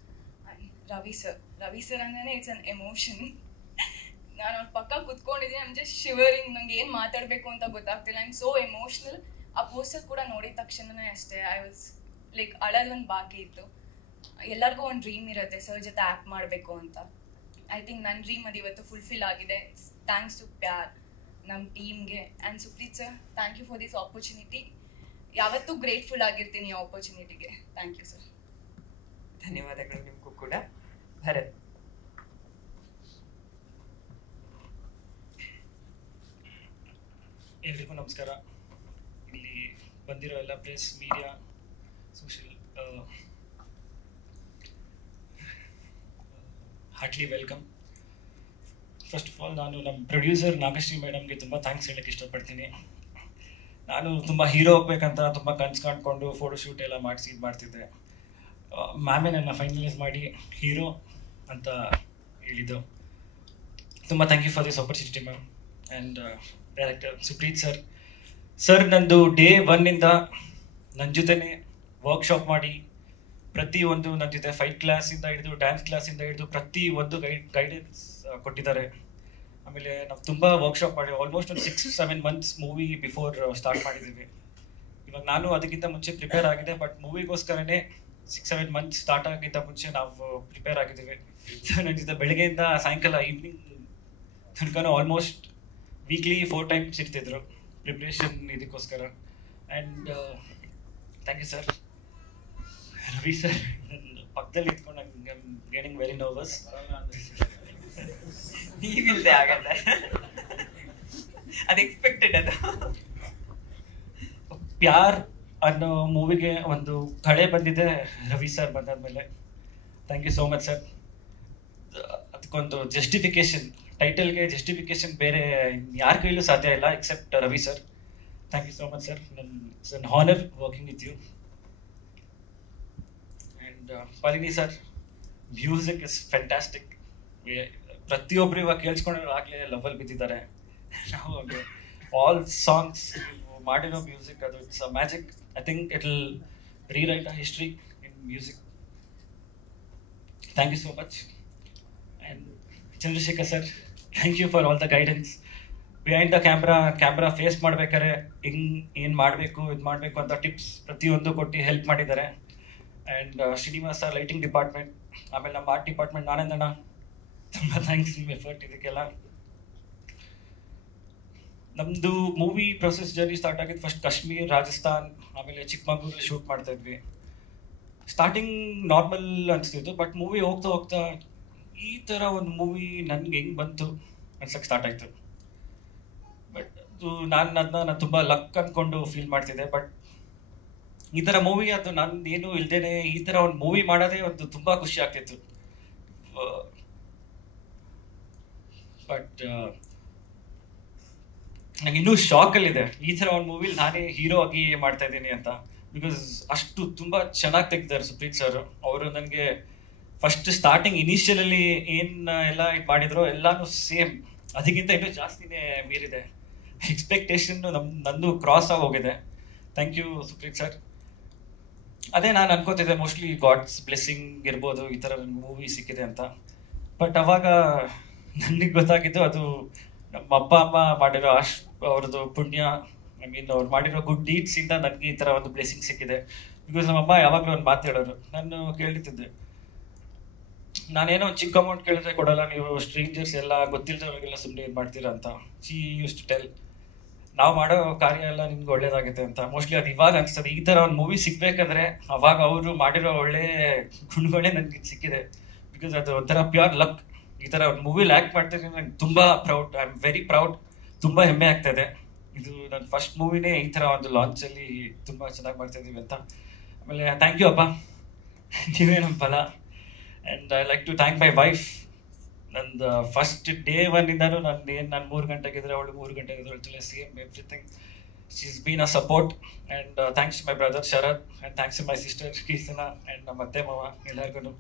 Ravi sir ಅಂದ್ರೆ ಇಟ್ಸ್ ಅನ್ ಎಮೋಷನ್. ನಾನು ಅವ್ರ ಪಕ್ಕ ಕುತ್ಕೊಂಡಿದ್ದೀನಿ, ಐಮ್ ಜಸ್ಟ್ ಶಿವರಿಂಗ್. ನಂಗೆ ಏನು ಮಾತಾಡಬೇಕು ಅಂತ ಗೊತ್ತಾಗ್ತಿಲ್ಲ. I'm so emotional. ಆ ಪೋಸ್ಟರ್ ಕೂಡ ನೋಡಿದ ತಕ್ಷಣನೇ ಅಷ್ಟೇ ಐ ವಾಸ್ ಲೈಕ್ ಅಳಲ್ ಒಂದು ಬಾಕಿ ಇತ್ತು. ಎಲ್ಲರಿಗೂ ಒಂದು ಡ್ರೀಮ್ ಇರುತ್ತೆ ಸರ್ ಜೊತೆ ಆ್ಯಕ್ಟ್ ಮಾಡಬೇಕು ಅಂತ. ಐ ಥಿಂಕ್ ನನ್ನ ಡ್ರೀಮ್ ಅದು ಇವತ್ತು ಫುಲ್ಫಿಲ್ ಆಗಿದೆ. ಥ್ಯಾಂಕ್ಸ್ ಟು ಪ್ಯಾರ್, ನಮ್ಮ ಟೀಮ್ಗೆ, and Supreeth sir, thank you for this opportunity. ಯಾವತ್ತೂ ಗ್ರೇಟ್ಫುಲ್ ಆಗಿರ್ತೀನಿ ಈ ಆಪರ್ಚುನಿಟಿಗೆ. Thank you sir. ಧನ್ಯವಾದಗಳು ನಿಮಗೂ ಕೂಡ. ಭರತ್. ಎಲ್ರಿಗೂ ನಮಸ್ಕಾರ. ಇಲ್ಲಿ ಬಂದಿರೋ ಎಲ್ಲ press, media, social, heartily welcome. First of all ನಾನು ನಮ್ಮ ಪ್ರೊಡ್ಯೂಸರ್ ನಾಗಶ್ರೀ ಮೇಡಮ್ಗೆ ತುಂಬ ಥ್ಯಾಂಕ್ಸ್ ಹೇಳೋಕ್ಕೆ ಇಷ್ಟಪಡ್ತೀನಿ. ನಾನು ತುಂಬ ಹೀರೋ ಹೋಗ್ಬೇಕಂತ ತುಂಬ ಕನ್ಸು ಕಾಣ್ಕೊಂಡು ಫೋಟೋಶೂಟ್ ಎಲ್ಲ ಮಾಡಿಸಿ ಇದು ಮಾಡ್ತಿದ್ದೆ. ಮ್ಯಾಮೇ ನನ್ನ ಫೈನಲೈಸ್ ಮಾಡಿ ಹೀರೋ ಅಂತ ಹೇಳಿದ್ದು. ತುಂಬ thank you for this opportunity ma'am. And director Supreeth sir ನಂದು ಡೇ ಒನ್ನಿಂದ ನನ್ನ ಜೊತೆನೇ ವರ್ಕ್ಶಾಪ್ ಮಾಡಿ ಪ್ರತಿಯೊಂದು ನನ್ನ ಜೊತೆ ಫೈಟ್ ಕ್ಲಾಸಿಂದ ಹಿಡಿದು ಡ್ಯಾನ್ಸ್ ಕ್ಲಾಸಿಂದ ಹಿಡಿದು ಪ್ರತಿಯೊಂದು ಗೈಡೆನ್ಸ್ ಕೊಟ್ಟಿದ್ದಾರೆ. ಆಮೇಲೆ ನಾವು ತುಂಬ ವರ್ಕ್ಶಾಪ್ ಮಾಡಿ ಆಲ್ಮೋಸ್ಟ್ ಒಂದು 6-7 months ಮೂವಿ ಬಿಫೋರ್ ಸ್ಟಾರ್ಟ್ ಮಾಡಿದ್ದೀವಿ. ಇವಾಗ ನಾನು ಅದಕ್ಕಿಂತ ಮುಂಚೆ ಪ್ರಿಪೇರ್ ಆಗಿದೆ, ಬಟ್ ಮೂವಿಗೋಸ್ಕರನೇ 6-7 months ಸ್ಟಾರ್ಟ್ ಆಗಿದ್ದ ಮುಂಚೆ ನಾವು ಪ್ರಿಪೇರ್ ಆಗಿದ್ದೀವಿ. ಸೊ ನನ್ನ ಜೊತೆ ಬೆಳಗ್ಗೆಯಿಂದ ಸಾಯಂಕಾಲ ಈವ್ನಿಂಗ್ ತನಕ ಆಲ್ಮೋಸ್ಟ್ ವೀಕ್ಲಿ 4 times ಇರ್ತಿದ್ರು ಪ್ರಿಪ್ರೇಷನ್ ಇದಕ್ಕೋಸ್ಕರ. And thank you sir. Ravi sir ನನ್ನ ಪಕ್ಕದಲ್ಲಿ ಇಟ್ಕೊಂಡು I am getting very nervous. ನೀವಿಲ್ಲದೆ ಆಗಲ್ಲ. ಅದು ಎಕ್ಸ್ಪೆಕ್ಟೆಡ್ ಅದು. ಪ್ಯಾರ್ ಅನ್ನೋ ಮೂವಿಗೆ ಒಂದು ಕಳೆ ಬಂದಿದೆ ರವಿ ಸರ್ ಬಂದಾದ್ಮೇಲೆ. Thank you so much sir. ಅದಕ್ಕೊಂದು ಜಸ್ಟಿಫಿಕೇಶನ್, ಟೈಟಲ್ಗೆ ಜಸ್ಟಿಫಿಕೇಶನ್ ಬೇರೆ ಯಾರ ಕೈಲೂ ಸಾಧ್ಯ ಇಲ್ಲ except Ravi sir. Thank you so much sir. It's an honour working with you. And Palini sir, music is fantastic. ಪ್ರತಿಯೊಬ್ಬರು ಇವಾಗ ಕೇಳಿಸ್ಕೊಂಡ್ರೆ ಆಗಲೇ ಲವಲ್ ಬಿದ್ದಿದ್ದಾರೆ. ನಾವು ಆಲ್ ಸಾಂಗ್ಸ್ ಮಾಡಿರೋ ಮ್ಯೂಸಿಕ್ ಅದು it's a magic. I think it will rewrite a history in music. Thank you so much. And Chandrashekhar sir, thank you for all the guidance. Behind the camera face ಮಾಡ್ಬೇಕಾದ್ರೆ ಏನು ಮಾಡಬೇಕು ಇದು ಮಾಡಬೇಕು ಅಂತ tips ಪ್ರತಿಯೊಂದು ಕೊಟ್ಟು ಹೆಲ್ಪ್ ಮಾಡಿದ್ದಾರೆ. And Srinivas sir, lighting department, ಆಮೇಲೆ ನಮ್ಮ ಆರ್ಟ್ ಡಿಪಾರ್ಟ್ಮೆಂಟ್ ಆನಂದಣ್ಣ, ತುಂಬ ಥ್ಯಾಂಕ್ಸ್ ನಿಮ್ಮ ಎಫರ್ಟ್ ಇದಕ್ಕೆಲ್ಲ. ನಮ್ಮದು ಮೂವಿ ಪ್ರೊಸೆಸ್ ಜರ್ನಿ ಸ್ಟಾರ್ಟ್ ಆಗಿದ್ದು ಫಸ್ಟ್ ಕಾಶ್ಮೀರ್, ರಾಜಸ್ಥಾನ್, ಆಮೇಲೆ ಚಿಕ್ಕಮಗಳೂರಲ್ಲಿ ಶೂಟ್ ಮಾಡ್ತಾ ಇದ್ವಿ. ಸ್ಟಾರ್ಟಿಂಗ್ ನಾರ್ಮಲ್ ಅನಿಸ್ತಿತ್ತು, ಬಟ್ ಮೂವಿ ಹೋಗ್ತಾ ಹೋಗ್ತಾ ಈ ಥರ ಒಂದು ಮೂವಿ ನನಗೆ ಹೆಂಗೆ ಬಂತು ಅನ್ಸಕ್ಕೆ ಸ್ಟಾರ್ಟ್ ಆಯಿತು. ಬಟ್ ಅದು ನಾನು ತುಂಬ ಲಕ್ ಅಂದ್ಕೊಂಡು ಫೀಲ್ ಮಾಡ್ತಿದ್ದೆ. ಬಟ್ ಈ ಥರ ಮೂವಿ ಅದು ನಾನು ಏನು ಇಲ್ದೇನೆ ಈ ಥರ ಒಂದು ಮೂವಿ ಮಾಡೋದೇ ಒಂದು ತುಂಬ ಖುಷಿ ಆಗ್ತಿತ್ತು. ಬಟ್ ನಂಗೆ ಇನ್ನೂ ಶಾಕಲ್ಲಿದೆ ಈ ಥರ ಒಂದು ಮೂವಿಲಿ ನಾನೇ ಹೀರೋ ಆಗಿ ಮಾಡ್ತಾ ಇದ್ದೀನಿ ಅಂತ. ಬಿಕಾಸ್ ಅಷ್ಟು ತುಂಬ ಚೆನ್ನಾಗಿ ತೆಗ್ದಿದ್ದಾರೆ ಸುಪ್ರೀತ್ ಸರ್. ಅವರು ನನಗೆ ಫಸ್ಟ್ ಸ್ಟಾರ್ಟಿಂಗ್ ಇನಿಷಿಯಲಲ್ಲಿ ಏನು ಎಲ್ಲ ಇದು ಮಾಡಿದ್ರು ಎಲ್ಲಾನು ಸೇಮ್, ಅದಕ್ಕಿಂತ ಇನ್ನೂ ಜಾಸ್ತಿನೇ ಮೀರಿದೆ. ಎಕ್ಸ್ಪೆಕ್ಟೇಷನ್ನು ನಂದು ಕ್ರಾಸ್ ಆಗಿ ಹೋಗಿದೆ. Thank you Supreeth sir. ಅದೇ ನಾನು ಅನ್ಕೋತಿದ್ದೆ ಮೋಸ್ಟ್ಲಿ ಗಾಡ್ಸ್ ಬ್ಲೆಸ್ಸಿಂಗ್ ಇರ್ಬೋದು ಈ ಥರ ನನಗೆ ಮೂವಿ ಸಿಕ್ಕಿದೆ ಅಂತ. ಬಟ್ ಅವಾಗ ನನಗೆ ಗೊತ್ತಾಗಿದ್ದು ಅದು ನಮ್ಮ ಅಪ್ಪ ಅಮ್ಮ ಮಾಡಿರೋ ಅವ್ರದ್ದು ಪುಣ್ಯ. ಐ ಮೀನ್ ಅವ್ರು ಮಾಡಿರೋ ಗುಡ್ ಡೀಡ್ಸಿಂದ ನನಗೆ ಈ ಥರ ಒಂದು ಬ್ಲೆಸ್ಸಿಂಗ್ ಸಿಕ್ಕಿದೆ. ಬಿಕಾಸ್ ನಮ್ಮಮ್ಮ ಯಾವಾಗಲೂ ಒಂದು ಮಾತು ಹೇಳೋರು, ನಾನು ಕೇಳ್ತಿದ್ದೆ, ನಾನೇನೋ ಒಂದು ಚಿಕ್ಕ ಅಮೌಂಟ್ ಕೇಳಿದ್ರೆ ಕೊಡಲ್ಲ, ನೀವು ಸ್ಟ್ರೇಂಜರ್ಸ್ ಎಲ್ಲ ಗೊತ್ತಿಲ್ಲದವ್ರಿಗೆಲ್ಲ ಸುಮ್ಮನೆ ಇದು ಮಾಡ್ತೀರಾ ಅಂತ. ಶಿ ಯೂಸ್ ಟು ಟೆಲ್, ನಾವು ಮಾಡೋ ಕಾರ್ಯ ಎಲ್ಲ ನಿಮ್ಗೆ ಒಳ್ಳೇದಾಗುತ್ತೆ ಅಂತ. ಮೋಸ್ಟ್ಲಿ ಅದು ಇವಾಗ ಅನಿಸ್ತದೆ ಈ ಥರ ಒಂದು ಮೂವಿ ಸಿಗ್ಬೇಕಂದ್ರೆ ಅವಾಗ ಅವರು ಮಾಡಿರೋ ಒಳ್ಳೆ ಗುಣಗಳೇ ನನಗೆ ಸಿಕ್ಕಿದೆ. ಬಿಕಾಸ್ ಅದು ಒಂಥರ ಪ್ಯೂರ್ ಲಕ್. ಈ ಥರ ಒಂದು ಮೂವಿಲಿ ಆ್ಯಕ್ಟ್ ಮಾಡ್ತಿದ್ರೆ ನಂಗೆ ತುಂಬ proud, I am very proud, ತುಂಬ ಹೆಮ್ಮೆ ಆಗ್ತಾಯಿದೆ. ಇದು ನನ್ನ ಫಸ್ಟ್ ಮೂವಿನೇ ಈ ಥರ ಒಂದು ಲಾಂಚಲ್ಲಿ ತುಂಬ ಚೆನ್ನಾಗಿ ಮಾಡ್ತಾಯಿದ್ದೀವಿ ಅಂತ. ಆಮೇಲೆ ಥ್ಯಾಂಕ್ ಯು ಅಪ್ಪ, ನೀವೇ ನಮ್ಮ ಫಲ. And I like to thank my wife. ನಂದು ಫಸ್ಟ್ ಡೇ ಒನ್ನಿಂದನೂ ನಾನು 3 ಗಂಟೆಗೆ ಇದ್ರೆ ಅವಳು 3 ಗಂಟೆಗೆ ಇದ್ರೆ same everything. She is been a support. And thanks to my brother Sharad, and thanks to my sister Keerthana, and ನಮ್ಮ ಅತ್ತೆ ಮಾವ ಎಲ್ಲರಿಗೂ.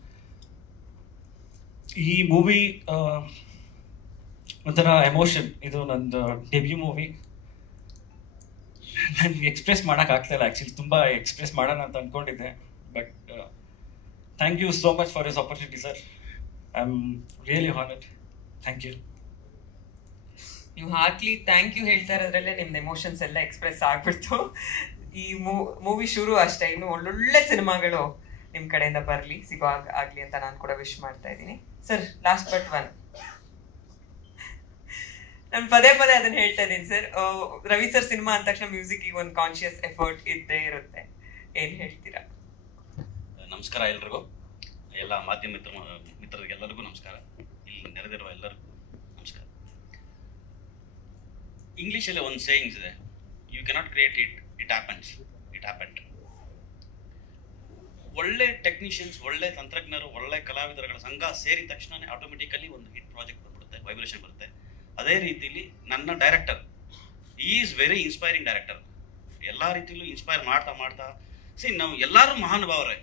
ಈ ಮೂವಿ ಒಂಥರ ಎಮೋಷನ್. ಇದು ನಂದು ಡೆಬ್ಯೂ ಮೂವಿ. ನನಗೆ ಎಕ್ಸ್ಪ್ರೆಸ್ ಮಾಡೋಕ್ಕಾಗ್ತಾಯಿಲ್ಲ ಆ್ಯಕ್ಚುಲಿ. ತುಂಬ ಎಕ್ಸ್ಪ್ರೆಸ್ ಮಾಡೋಣ ಅಂತ ಅಂದ್ಕೊಂಡಿದ್ದೆ. But thank you so much for this opportunity sir. I am really honoured. Thank you. ನೀವು ಹಾಕ್ಲಿ ಥ್ಯಾಂಕ್ ಯು ಹೇಳ್ತಾ ಇರೋದ್ರಲ್ಲೇ ನಿಮ್ದು ಎಮೋಷನ್ಸ್ ಎಲ್ಲ ಎಕ್ಸ್ಪ್ರೆಸ್ ಆಗ್ಬಿಡ್ತು. ಈ ಮೂವಿ ಶುರು ಅಷ್ಟೇ, ಇನ್ನು ಒಳ್ಳೊಳ್ಳೆ ಸಿನಿಮಾಗಳು ನಿಮ್ಮ ಕಡೆಯಿಂದ ಬರಲಿ, ಸಿಗೋ ಆಗಲಿ ಅಂತ ನಾನು ಕೂಡ ವಿಶ್ ಮಾಡ್ತಾ ಇದ್ದೀನಿ ಸರ್. ಲಾಸ್ಟ್ ಬಟ್ ಒನ್, ನಾನು ಪದೇ ಅದನ್ನ ಹೇಳ್ತಾ ಇದ್ದೀನಿ ಸರ್. ರವಿ ಸರ್ ಸಿನಿಮಾ ಅಂದ ತಕ್ಷಣ ಮ್ಯೂಸಿಕ್ಗೆ ಒಂದು ಕಾನ್ಶಿಯಸ್ ಎಫರ್ಟ್ ಇದ್ದೇ ಇರುತ್ತೆ. ಏನು ಹೇಳ್ತೀರಾ? ನಮಸ್ಕಾರ ಎಲ್ರಿಗೂ, ಎಲ್ಲ ಮಾಧ್ಯಮ ಮಿತ್ರರಿಗೆಲ್ಲರಿಗೂ ನಮಸ್ಕಾರ, ಇಲ್ಲಿ ನೆರೆದಿರುವ ಎಲ್ಲರಿಗೂ ನಮಸ್ಕಾರ. ಇಂಗ್ಲೀಷಲ್ಲಿ ಒಂದು ಸೇಯಿಂಗ್ಸ್ ಇದೆ, you cannot create it, it happens, it happened. ಒಳ್ಳೆ ಟೆಕ್ನಿಷಿಯನ್ಸ್, ಒಳ್ಳೆ ತಂತ್ರಜ್ಞರು, ಒಳ್ಳೆ ಕಲಾವಿದರುಗಳ ಸಂಘ ಸೇರಿದ ತಕ್ಷಣನೇ ಆಟೋಮೆಟಿಕಲಿ ಒಂದು ಹಿಟ್ ಪ್ರಾಜೆಕ್ಟ್ ಬಂದ್ಬಿಡುತ್ತೆ, ವೈಬ್ರೇಷನ್ ಬರುತ್ತೆ. ಅದೇ ರೀತಿಲಿ ನನ್ನ director is very inspiring director. ಎಲ್ಲ ರೀತಿಯಲ್ಲೂ ಇನ್ಸ್ಪೈರ್ ಮಾಡ್ತಾ ನಾವು ಎಲ್ಲರೂ ಮಹಾನುಭಾವರೇ.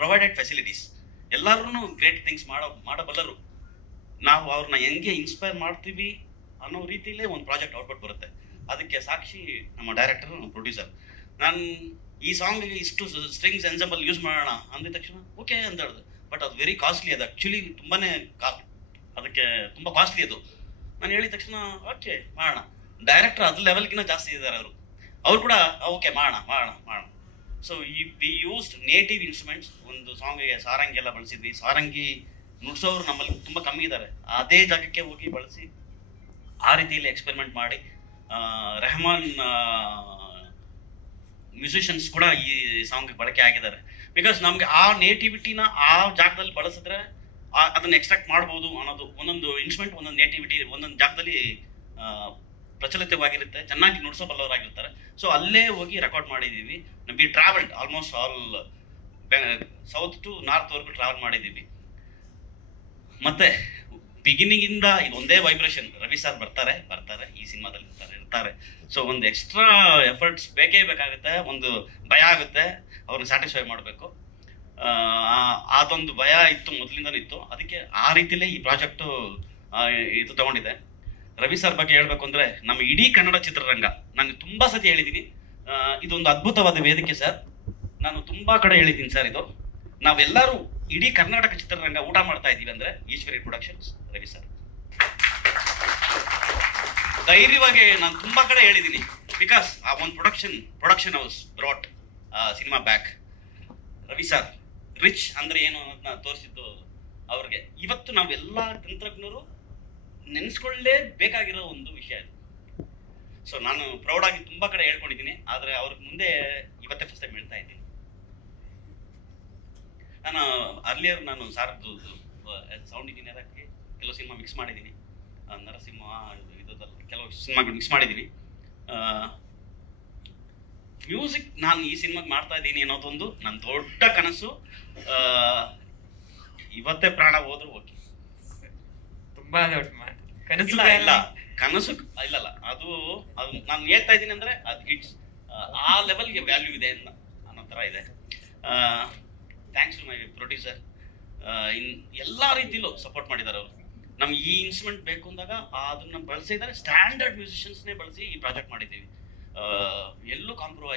ಪ್ರೊವೈಡೆಡ್ ಫೆಸಿಲಿಟೀಸ್, ಎಲ್ಲರೂ ಗ್ರೇಟ್ ಥಿಂಗ್ಸ್ ಮಾಡಬಲ್ಲರು. ನಾವು ಅವ್ರನ್ನ ಹೆಂಗೆ ಇನ್ಸ್ಪೈರ್ ಮಾಡ್ತೀವಿ ಅನ್ನೋ ರೀತಿಯಲ್ಲೇ ಒಂದು ಪ್ರಾಜೆಕ್ಟ್ ಔಟ್ಪುಟ್ ಬರುತ್ತೆ. ಅದಕ್ಕೆ ಸಾಕ್ಷಿ ನಮ್ಮ ಡೈರೆಕ್ಟರ್, ನಮ್ಮ ಪ್ರೊಡ್ಯೂಸರ್. ನಾನು ಈ ಸಾಂಗಿಗೆ ಇಷ್ಟು ಸ್ಟ್ರಿಂಗ್ಸ್ ಎನ್ಸೆಂಬಲ್ ಯೂಸ್ ಮಾಡೋಣ ಅಂದಿದ ತಕ್ಷಣ ಓಕೆ ಅಂತ ಹೇಳಿದೆ. ಬಟ್ ಅದು ವೆರಿ ಕಾಸ್ಟ್ಲಿ, ಅದು ಆ್ಯಕ್ಚುಲಿ ಅದಕ್ಕೆ ತುಂಬ ಕಾಸ್ಟ್ಲಿ ಅದು. ನಾನು ಹೇಳಿದ ತಕ್ಷಣ ಓಕೆ ಮಾಡೋಣ. ಡೈರೆಕ್ಟರ್ ಅದು ಲೆವೆಲ್ಗಿಂತ ಜಾಸ್ತಿ ಇದ್ದಾರೆ ಅವ್ರು ಕೂಡ ಓಕೆ ಮಾಡೋಣ. So we used native instruments. ಒಂದು ಸಾಂಗಿಗೆ ಸಾರಂಗಿ ಎಲ್ಲ ಬಳಸಿದ್ವಿ. ಸಾರಂಗಿ ನುಡ್ಸೋರು ನಮ್ಮಲ್ಲಿ ತುಂಬ ಕಮ್ಮಿ ಇದ್ದಾರೆ. ಅದೇ ಜಾಗಕ್ಕೆ ಹೋಗಿ ಬಳಸಿ ಆ ರೀತಿಯಲ್ಲಿ ಎಕ್ಸ್ಪೆರಿಮೆಂಟ್ ಮಾಡಿ ರೆಹಮಾನ್ ಮ್ಯೂಸಿಷಿಯನ್ಸ್ ಕೂಡ ಈ ಸಾಂಗ್ಗೆ ಬಳಕೆ ಆಗಿದ್ದಾರೆ. ಬಿಕಾಸ್ ನಮಗೆ ಆ ನೇಟಿವಿಟಿನ ಆ ಜಾಗದಲ್ಲಿ ಬಳಸಿದ್ರೆ ಅದನ್ನ ಎಕ್ಸ್ಟ್ರಾಕ್ಟ್ ಮಾಡ್ಬೋದು ಅನ್ನೋದು. ಒಂದೊಂದು ಇನ್ಸ್ಟ್ರೂಮೆಂಟ್ ಒಂದೊಂದು ನೇಟಿವಿಟಿ ಒಂದೊಂದು ಜಾಗದಲ್ಲಿ ಪ್ರಚಲಿತವಾಗಿರುತ್ತೆ, ಚೆನ್ನಾಗಿ ನುಡಿಸಬಲ್ಲವರಾಗಿರ್ತಾರೆ. ಸೊ ಅಲ್ಲೇ ಹೋಗಿ ರೆಕಾರ್ಡ್ ಮಾಡಿದ್ದೀವಿ. We travelled almost all south to ನಾರ್ತ್ವರೆಗೂ ಟ್ರಾವೆಲ್ ಮಾಡಿದ್ದೀವಿ. ಮತ್ತೆ ಬಿಗಿನಿಂಗಿಂದ ಇದು ಒಂದೇ ವೈಬ್ರೇಷನ್. ರವಿ ಸರ್ ಬರ್ತಾರೆ ಈ ಸಿನಿಮಾದಲ್ಲಿ ಇರ್ತಾರೆ. ಸೊ ಒಂದು ಎಕ್ಸ್ಟ್ರಾ ಎಫರ್ಟ್ಸ್ ಬೇಕೇ ಬೇಕಾಗುತ್ತೆ, ಒಂದು ಭಯ ಆಗುತ್ತೆ, ಅವ್ರನ್ನ ಸ್ಯಾಟಿಸ್ಫೈ ಮಾಡಬೇಕು. ಅದೊಂದು ಭಯ ಇತ್ತು, ಮೊದಲಿಂದನೂ ಇತ್ತು. ಅದಕ್ಕೆ ಆ ರೀತಿಲೇ ಈ ಪ್ರಾಜೆಕ್ಟು ಇದು ತಗೊಂಡಿದೆ. ರವಿ ಸರ್ ಬಗ್ಗೆ ಹೇಳ್ಬೇಕು ಅಂದರೆ, ನಮ್ಮ ಇಡೀ ಕನ್ನಡ ಚಿತ್ರರಂಗ, ನಾನು ತುಂಬ ಸತಿ ಹೇಳಿದ್ದೀನಿ, ಇದೊಂದು ಅದ್ಭುತವಾದ ವೇದಿಕೆ ಸರ್. ನಾನು ತುಂಬ ಕಡೆ ಹೇಳಿದ್ದೀನಿ ಸರ್, ಇದು ನಾವೆಲ್ಲರೂ ಇಡೀ ಕರ್ನಾಟಕ ಚಿತ್ರರಂಗ ಊಟ ಮಾಡ್ತಾ ಇದ್ದೀವಿ ಅಂದರೆ ಈಶ್ವರಿ ಪ್ರೊಡಕ್ಷನ್ಸ್, ರವಿ ಸರ್. ಧೈರ್ಯವಾಗಿ ನಾನು ತುಂಬ ಕಡೆ ಹೇಳಿದ್ದೀನಿ, ಬಿಕಾಸ್ ಆ ಒಂದು production house brought cinema back. Ravi sir rich ಅಂದರೆ ಏನು ಅನ್ನೋದನ್ನ ತೋರಿಸಿದ್ದು ಅವ್ರಿಗೆ. ಇವತ್ತು ನಾವೆಲ್ಲ ತಂತ್ರಜ್ಞರು ನೆನೆಸ್ಕೊಳ್ಳೇಬೇಕಾಗಿರೋ ಒಂದು ವಿಷಯ ಇದು. ಸೊ ನಾನು ಪ್ರೌಡಾಗಿ ತುಂಬ ಕಡೆ ಹೇಳ್ಕೊಂಡಿದ್ದೀನಿ, ಆದರೆ ಅವ್ರಿಗೆ ಮುಂದೆ ಇವತ್ತೇ ಫಸ್ಟ್ ಟೈಮ್ ಹೇಳ್ತಾ ಇದ್ದೀನಿ. ನಾನು ಅರ್ಲಿಯರ್ ನಾನು ಸಾರ್ದು ಸೌಂಡ್ ಇಂಜಿನಿಯರ್ ಆಗಿ ಕೆಲವು ಸಿನಿಮಾ ಮಿಕ್ಸ್ ಮಾಡಿದ್ದೀನಿ. ನರಸಿಂಹ ಇದಲ್ಲ, ಕೆಲವು ಸಿನಿಮಾಗಳು ಮಿಕ್ಸ್ ಮಾಡಿದ್ದೀನಿ. ಮ್ಯೂಸಿಕ್ ನಾನು ಈ ಸಿನಿಮಾಗೆ ಮಾಡ್ತಾ ಇದ್ದೀನಿ ಅನ್ನೋದೊಂದು ನನ್ನ ದೊಡ್ಡ ಕನಸು. ಇವತ್ತೇ ಪ್ರಾಣ ಹೋದ್ರು ಓಕೆ. ತುಂಬಾ ದೊಡ್ಡ ಮಾತು. ಕನಸು ಕನಸು ಇಲ್ಲಲ್ಲ, ಅದು ನಾನು ಹೇಳ್ತಾ ಇದ್ದೀನಿ ಅಂದ್ರೆ ಅದು ಇಟ್ಸ್ ಆ ಲೆವೆಲ್ಗೆ ವ್ಯಾಲ್ಯೂ ಇದೆ ಅನ್ನೋ ಥರ ಇದೆ. Thanks to my producer. In ಎಲ್ಲ ರೀತಿಲೂ ಸಪೋರ್ಟ್ ಮಾಡಿದ್ದಾರೆ ಅವರು. ನಮ್ಗೆ ಈ ಇನ್ಸ್ಟ್ರೂಮೆಂಟ್ ಬೇಕು ಅಂದಾಗ ಅದನ್ನ ಬಳಸಿದ್ದಾರೆ. ಸ್ಟ್ಯಾಂಡರ್ಡ್ ಮ್ಯೂಸಿಷಿಯನ್ಸ್ನೇ ಬಳಸಿ ಈ ಪ್ರಾಜೆಕ್ಟ್ ಮಾಡಿದ್ದೀವಿ. ಎಲ್ಲೂ ಕಾಂಪ್ರೂವ್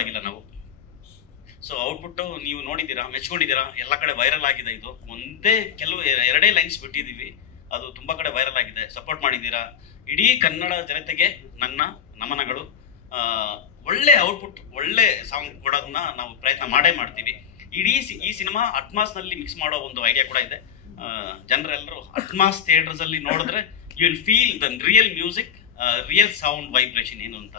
ಆಗಿಲ್ಲ ನಾವು. ಸೊ ಔಟ್ಪುಟ್ಟು ನೀವು ನೋಡಿದ್ದೀರಾ, ಮೆಚ್ಕೊಂಡಿದ್ದೀರಾ, ಎಲ್ಲ ಕಡೆ ವೈರಲ್ ಆಗಿದೆ. ಇದು ಎರಡೇ ಲೈನ್ಸ್ ಬಿಟ್ಟಿದ್ದೀವಿ, ಅದು ತುಂಬ ಕಡೆ ವೈರಲ್ ಆಗಿದೆ. ಸಪೋರ್ಟ್ ಮಾಡಿದ್ದೀರಾ. ಇಡೀ ಕನ್ನಡ ಜನತೆಗೆ ನನ್ನ ನಮನಗಳು. ಒಳ್ಳೆ ಔಟ್ಪುಟ್, ಒಳ್ಳೆ ಸಾಂಗ್ ಕೊಡೋದನ್ನ ನಾವು ಪ್ರಯತ್ನ ಮಾಡ್ತೀವಿ. ಈ ಸಿನಿಮಾ ಅಟ್ಮಾಸ್ನಲ್ಲಿ ಮಿಕ್ಸ್ ಮಾಡೋ ಒಂದು ಐಡಿಯಾ ಕೂಡ ಇದೆ. ಜನರೆಲ್ಲರೂ ಅಟ್ಮಾಸ್ ಥಿಯೇಟರ್ಸ್ ಅಲ್ಲಿ ನೋಡಿದ್ರೆ you will feel the real music, real sound vibration ಏನು ಅಂತ